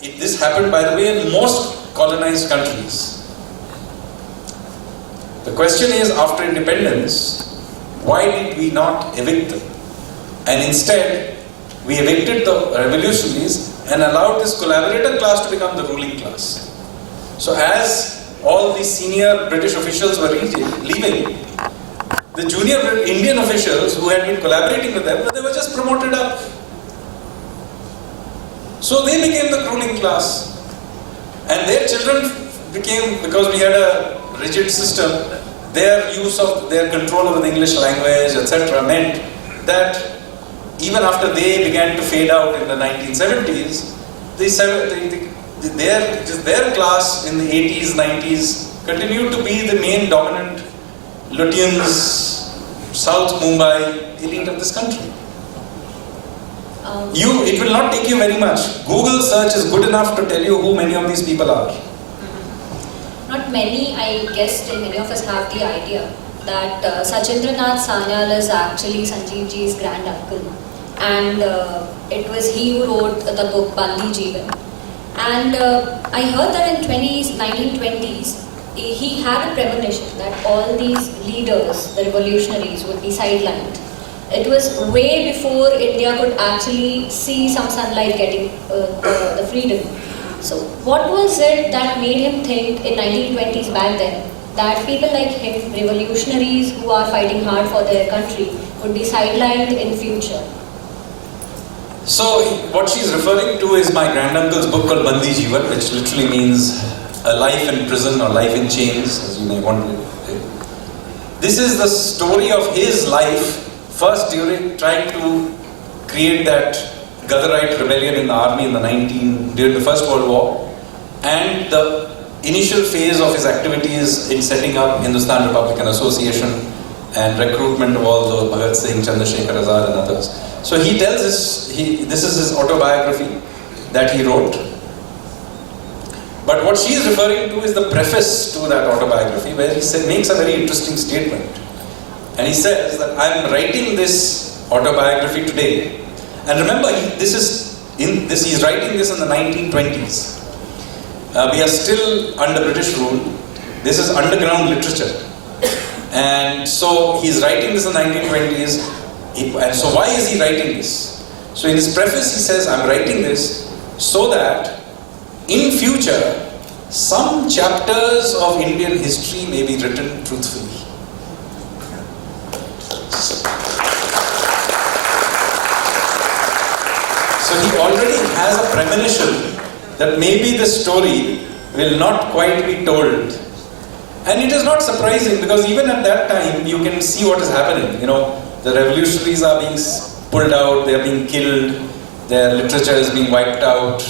this happened, by the way, in most colonized countries. The question is, after independence, why did we not evict them? And instead, we evicted the revolutionaries and allowed this collaborator class to become the ruling class. So as all the senior British officials were leaving, the junior Indian officials who had been collaborating with them, they were just promoted up. So they became the ruling class. And their children became, because we had a rigid system, their use of their control over the English language, etc., meant that even after they began to fade out in the 1970s, their class in the 80s, 90s continued to be the main dominant Lutyens, South Mumbai elite of this country. It will not take you very much. Google search is good enough to tell you who many of these people are. Not many, I guess many of us have the idea that Sachindranath Sanyal is actually Sanjeev ji's grand uncle. And it was he who wrote the book Bandi Jeevan. And I heard that in 1920s, he had a premonition that all these leaders, the revolutionaries, would be sidelined. It was way before India could actually see some sunlight getting the freedom. So what was it that made him think in 1920s back then that people like him, revolutionaries who are fighting hard for their country, would be sidelined in future? So what she's referring to is my granduncle's book called Bandi Jeevan, which literally means a life in prison or life in chains, as you may want to. This is the story of his life First, during trying to create that Gatherite rebellion in the army during the First World War, and the initial phase of his activities in setting up Hindustan Republican Association and recruitment of all those Bhagat Singh, Chandrasekhar Azad and others. So he tells us, this is his autobiography that he wrote. But what she is referring to is the preface to that autobiography, where he makes a very interesting statement. And he says that I am writing this autobiography today. And remember, he's writing this in the 1920s. We are still under British rule. This is underground literature. And so he's writing this in the 1920s. And so why is he writing this? So in his preface he says, I'm writing this so that in future some chapters of Indian history may be written truthfully. So he already has a premonition that maybe the story will not quite be told. And it is not surprising, because even at that time you can see what is happening. The revolutionaries are being pulled out, they are being killed, their literature is being wiped out,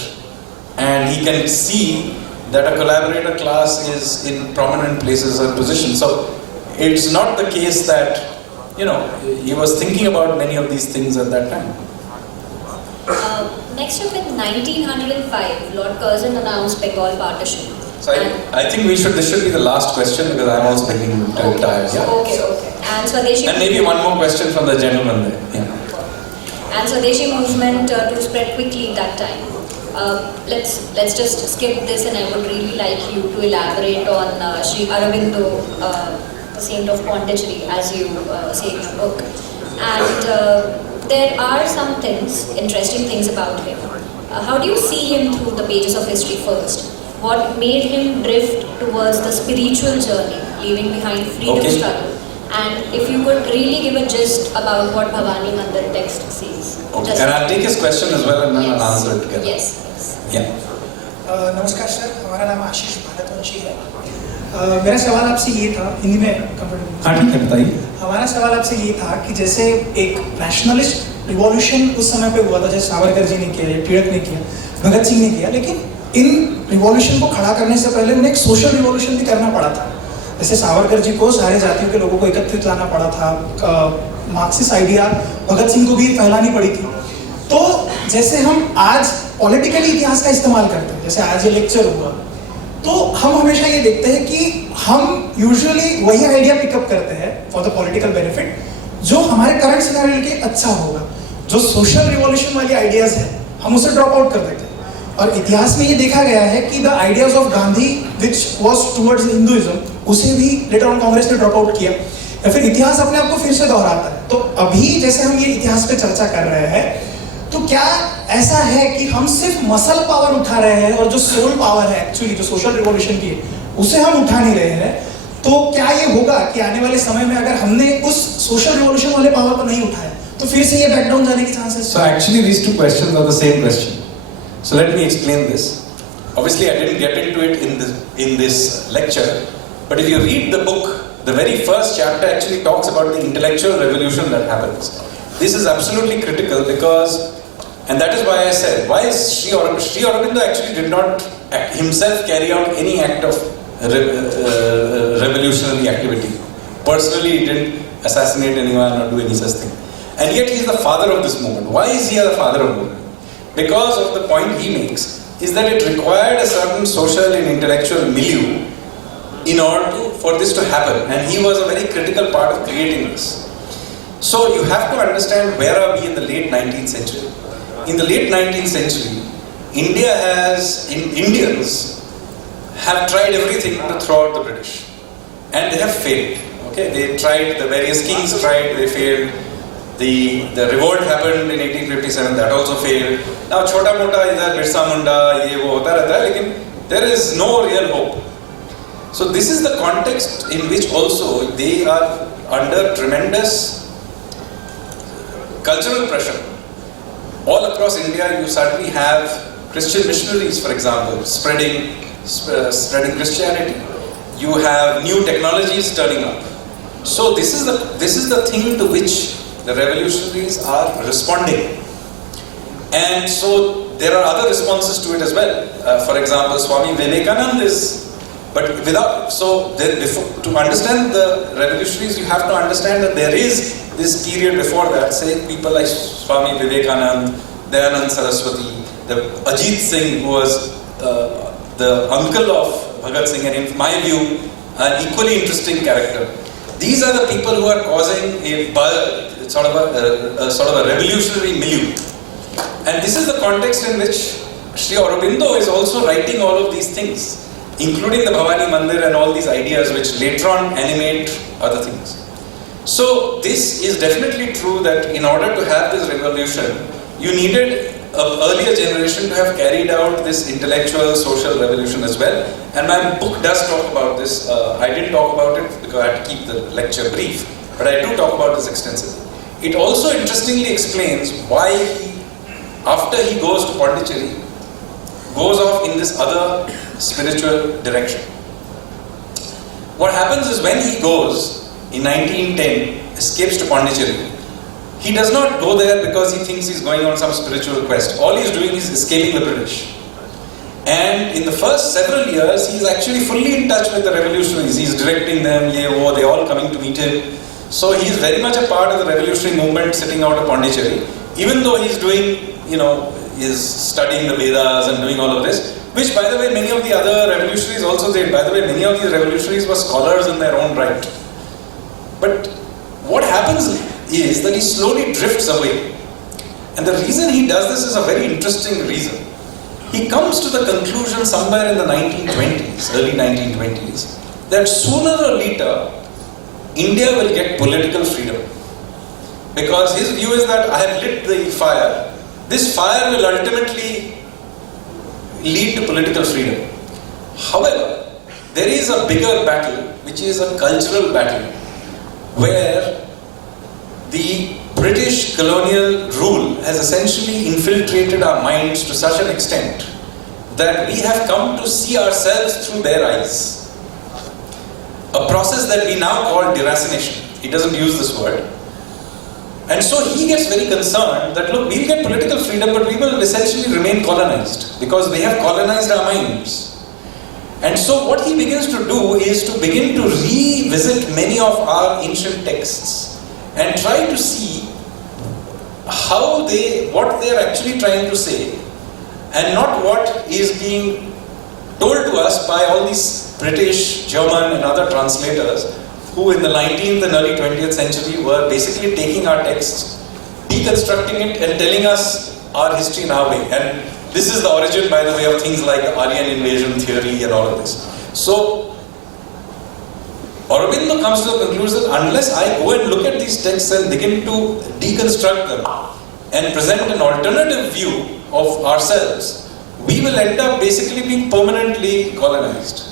and he can see that a collaborator class is in prominent places and positions. So it's not the case that, he was thinking about many of these things at that time. Next up, in 1905, Lord Curzon announced Bengal partition. So I think this should be the last question, because I'm also getting tired. Yeah. Okay. And Swadeshi. And maybe one more question from the gentleman there. Yeah. And Swadeshi movement to spread quickly that time. Let's just skip this, and I would really like you to elaborate on Sri Aurobindo, the saint of Pondicherry, as you say in your book. And there are some interesting things about him. How do you see him through the pages of history first? What made him drift towards the spiritual journey, leaving behind freedom struggle? And if you could really give a gist about what Bhavani Mandir text says. Okay. And I'll take his question as well, and then I'll answer it together. Yes. Yeah. नमस्कार sir, हमारा नाम आशीष भारतवंशी है। मेरा सवाल आपसे ये था, हिंदी में कंफर्टेबल? हाँ ठीक है, बताइए। हमारा सवाल आपसे ये था कि जैसे एक नेशनलिस्ट रिवॉल्यूशन उस समय पे हुआ था, जैसे सावरकर जी ने किया, टिळक ने किया, भगत सिंह ने किया, लेकिन इन रिवॉल्यूशन को खड़ा करने से पहले उन्हें एक सोशल रिवॉल्यूशन भी करना पड़ा था। जैसे सावरकर जी को सारे जातियों के लोगों को एकत्रित लाना पड़ा था, मार्क्सिस्ट आइडिया भगत सिंह को भी फैलानी पड़ी थी। तो जैसे हम आज पॉलिटिकल इतिहास का इस्तेमाल करते हैं, जैसे आज ये लेक्चर हुआ, तो हम हमेशा ये देखते हैं कि हम यूजुअली वही आइडिया पिकअप करते हैं फॉर द पॉलिटिकल बेनिफिट जो हमारे करंट सिनेरियो के अच्छा होगा। जो सोशल रिवॉल्यूशन वाली आइडियाज है हम उसे ड्रॉप आउट कर देते हैं। और इतिहास में ये देखा गया है कि the ideas of Gandhi which was towards Hinduism, उसे भी लेटर ऑन कांग्रेस ने ड्रॉप आउट किया, या फिर इतिहास अपने आप को फिर से दोहराता है। तो अभी जैसे हम ये इतिहास पे चर्चा कर रहे हैं, तो क्या ऐसा है कि हम सिर्फ मसल पावर उठा रहे हैं और जो सोल पावर है एक्चुअली जो सोशल रिवॉल्यूशन की है उसे हम उठा नहीं रहे हैं? तो क्या ये होगा कि आने वाले समय में अगर हमने उस सोशल रिवॉल्यूशन वाले पावर को नहीं उठाया तो फिर से ये बैकडाउन जाने के chances? So actually these two questions are the same question. So let me explain this. Obviously I didn't get into it in this lecture, but if you read the book, the very first chapter actually talks about the intellectual revolution that happens. This is absolutely critical because, and that is why I said, why is Sri Aurobindo actually did not himself carry out any act of revolutionary activity. Personally, he didn't assassinate anyone or do any such thing. And yet he is the father of this movement. Why is he the father of the movement? Because of the point he makes is that it required a certain social and intellectual milieu in order for this to happen. And he was a very critical part of creating this. So you have to understand where are we in the late 19th century. In the late 19th century, Indians have tried everything to throw out the British. And they have failed. Okay, they tried, the various kings tried, they failed. The revolt happened in 1857, that also failed. Now chota mota idhar Birsa Munda, ye wo hota rehta hai, lekin there is no real hope. So this is the context in which also they are under tremendous cultural pressure. All across India, you suddenly have Christian missionaries, for example, spreading Christianity. You have new technologies turning up. So this is the thing to which the revolutionaries are responding. And so there are other responses to it as well. For example, Swami Vivekananda is, but without, so there, before, to understand the revolutionaries, you have to understand that there is this period before that, say people like Swami Vivekananda, Dayanand Saraswati, the Ajit Singh, who was the uncle of Bhagat Singh, and in my view, an equally interesting character. These are the people who are causing a sort of a revolutionary milieu. And this is the context in which Sri Aurobindo is also writing all of these things, including the Bhavani Mandir and all these ideas which later on animate other things. So this is definitely true that in order to have this revolution, you needed an earlier generation to have carried out this intellectual, social revolution as well. And my book does talk about this. I didn't talk about it because I had to keep the lecture brief, but I do talk about this extensively. It also interestingly explains why he, after he goes to Pondicherry, goes off in this other spiritual direction. What happens is when he goes in 1910, escapes to Pondicherry, he does not go there because he thinks he's going on some spiritual quest. All he's doing is escaping the British. And in the first several years, he's actually fully in touch with the revolutionaries. He's directing them, they're all coming to meet him. So he's very much a part of the revolutionary movement sitting out of Pondicherry, even though he's doing, is studying the Vedas and doing all of this, which by the way, many of the other revolutionaries also did. By the way, many of these revolutionaries were scholars in their own right. But what happens is that he slowly drifts away. And the reason he does this is a very interesting reason. He comes to the conclusion somewhere in the 1920s, early 1920s, that sooner or later, India will get political freedom. Because his view is that I have lit the fire. This fire will ultimately lead to political freedom. However, there is a bigger battle, which is a cultural battle, where the British colonial rule has essentially infiltrated our minds to such an extent that we have come to see ourselves through their eyes. A process that we now call deracination. He doesn't use this word. And so he gets very concerned that, look, we'll get political freedom, but we will essentially remain colonized because they have colonized our minds. And so what he begins to do is to begin to revisit many of our ancient texts and try to see what they are actually trying to say, and not what is being told to us by all these British, German and other translators who in the 19th and early 20th century were basically taking our texts, deconstructing it and telling us our history in our way. And this is the origin, by the way, of things like the Aryan invasion theory and all of this. So Aurobindo comes to the conclusion that unless I go and look at these texts and begin to deconstruct them and present an alternative view of ourselves, we will end up basically being permanently colonized.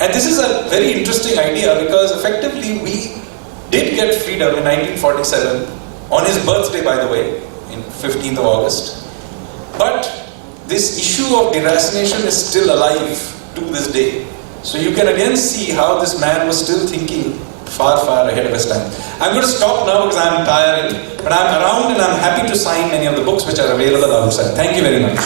And this is a very interesting idea because effectively we did get freedom in 1947, on his birthday by the way, in 15th of August. But this issue of deracination is still alive to this day. So you can again see how this man was still thinking far, far ahead of his time. I'm going to stop now because I'm tired, but I'm around and I'm happy to sign many of the books which are available outside. Thank you very much.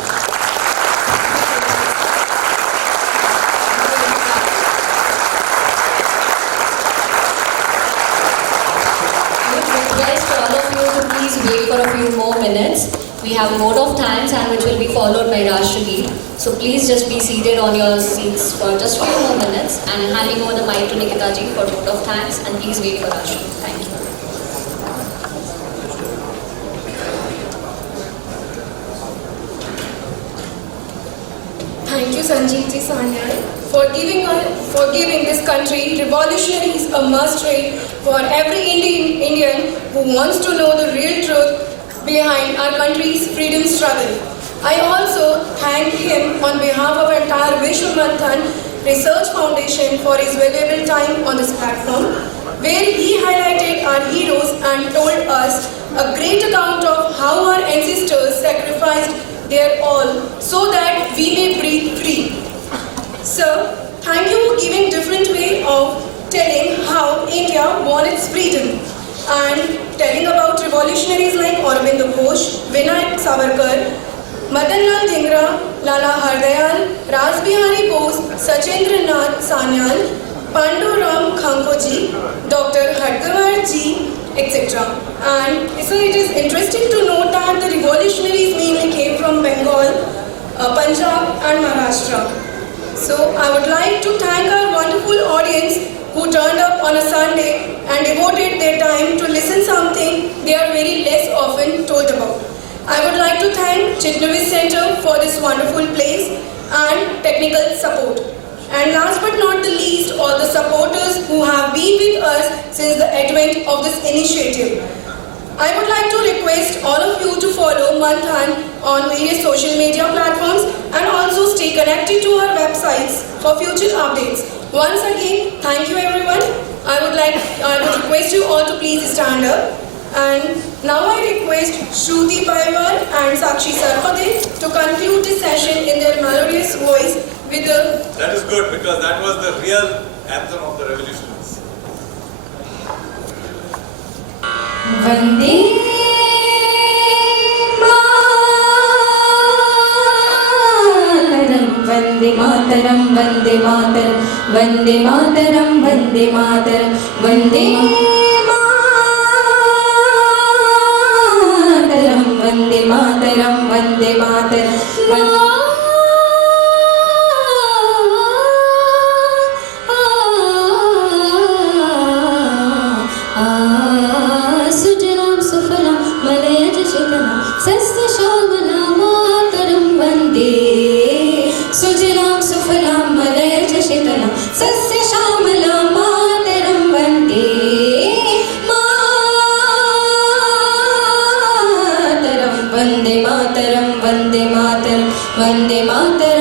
We have a vote of thanks and which will be followed by Rashtragit. So please just be seated on your seats for just a few more minutes and handing over the mic to Nikitaji for vote of thanks, and please wait for Rashtragit. Thank you. Thank you, Sanjeev ji, Sanyal, for giving this country revolutionaries a must-read for every Indian who wants to know the real truth behind our country's freedom struggle. I also thank him on behalf of entire Vishwa Manthan Research Foundation for his valuable time on this platform, where he highlighted our heroes and told us a great account of how our ancestors sacrificed their all so that we may breathe free. Sir, thank you for giving different way of telling how India won its freedom and telling about revolutionaries like Aurobindo Ghosh, Vinayak Savarkar, Madanlal Dhingra, Lala Hardayal, Rajbihari Bose, Sachendra Nath Sanyal, Panduram Khankoji, Dr. Hadgawar ji, etc. And so it is interesting to note that the revolutionaries mainly came from Bengal, Punjab and Maharashtra. So I would like to thank our wonderful audience who turned up on a Sunday and devoted their time to listen something they are very less often told about. I would like to thank Chitnavis Center for this wonderful place and technical support. And last but not the least, all the supporters who have been with us since the advent of this initiative. I would like to request all of you to follow Manthan on various social media platforms and also stay connected to our websites for future updates. Once again, thank you everyone. I would request you all to please stand up. And now I request Shruti Paivar and Sakshi Sarpade to conclude this session in their melodious voice with the... That is good because that was the real anthem of the revolutionaries. Vande Mataram, Vande Mataram, Vande Mataram, Vande Mataram, Vande Mataram, Vande Mataram, Vande Mataram, Sujalam Sufalam Malayaj Shikalam Sasya Shamala Mataram Vande Sujalam Sufalam Malayaj Shikalam Sasya Shamala Mataram Vande Mataram Vande Mataram Vande Mataram Vande Mataram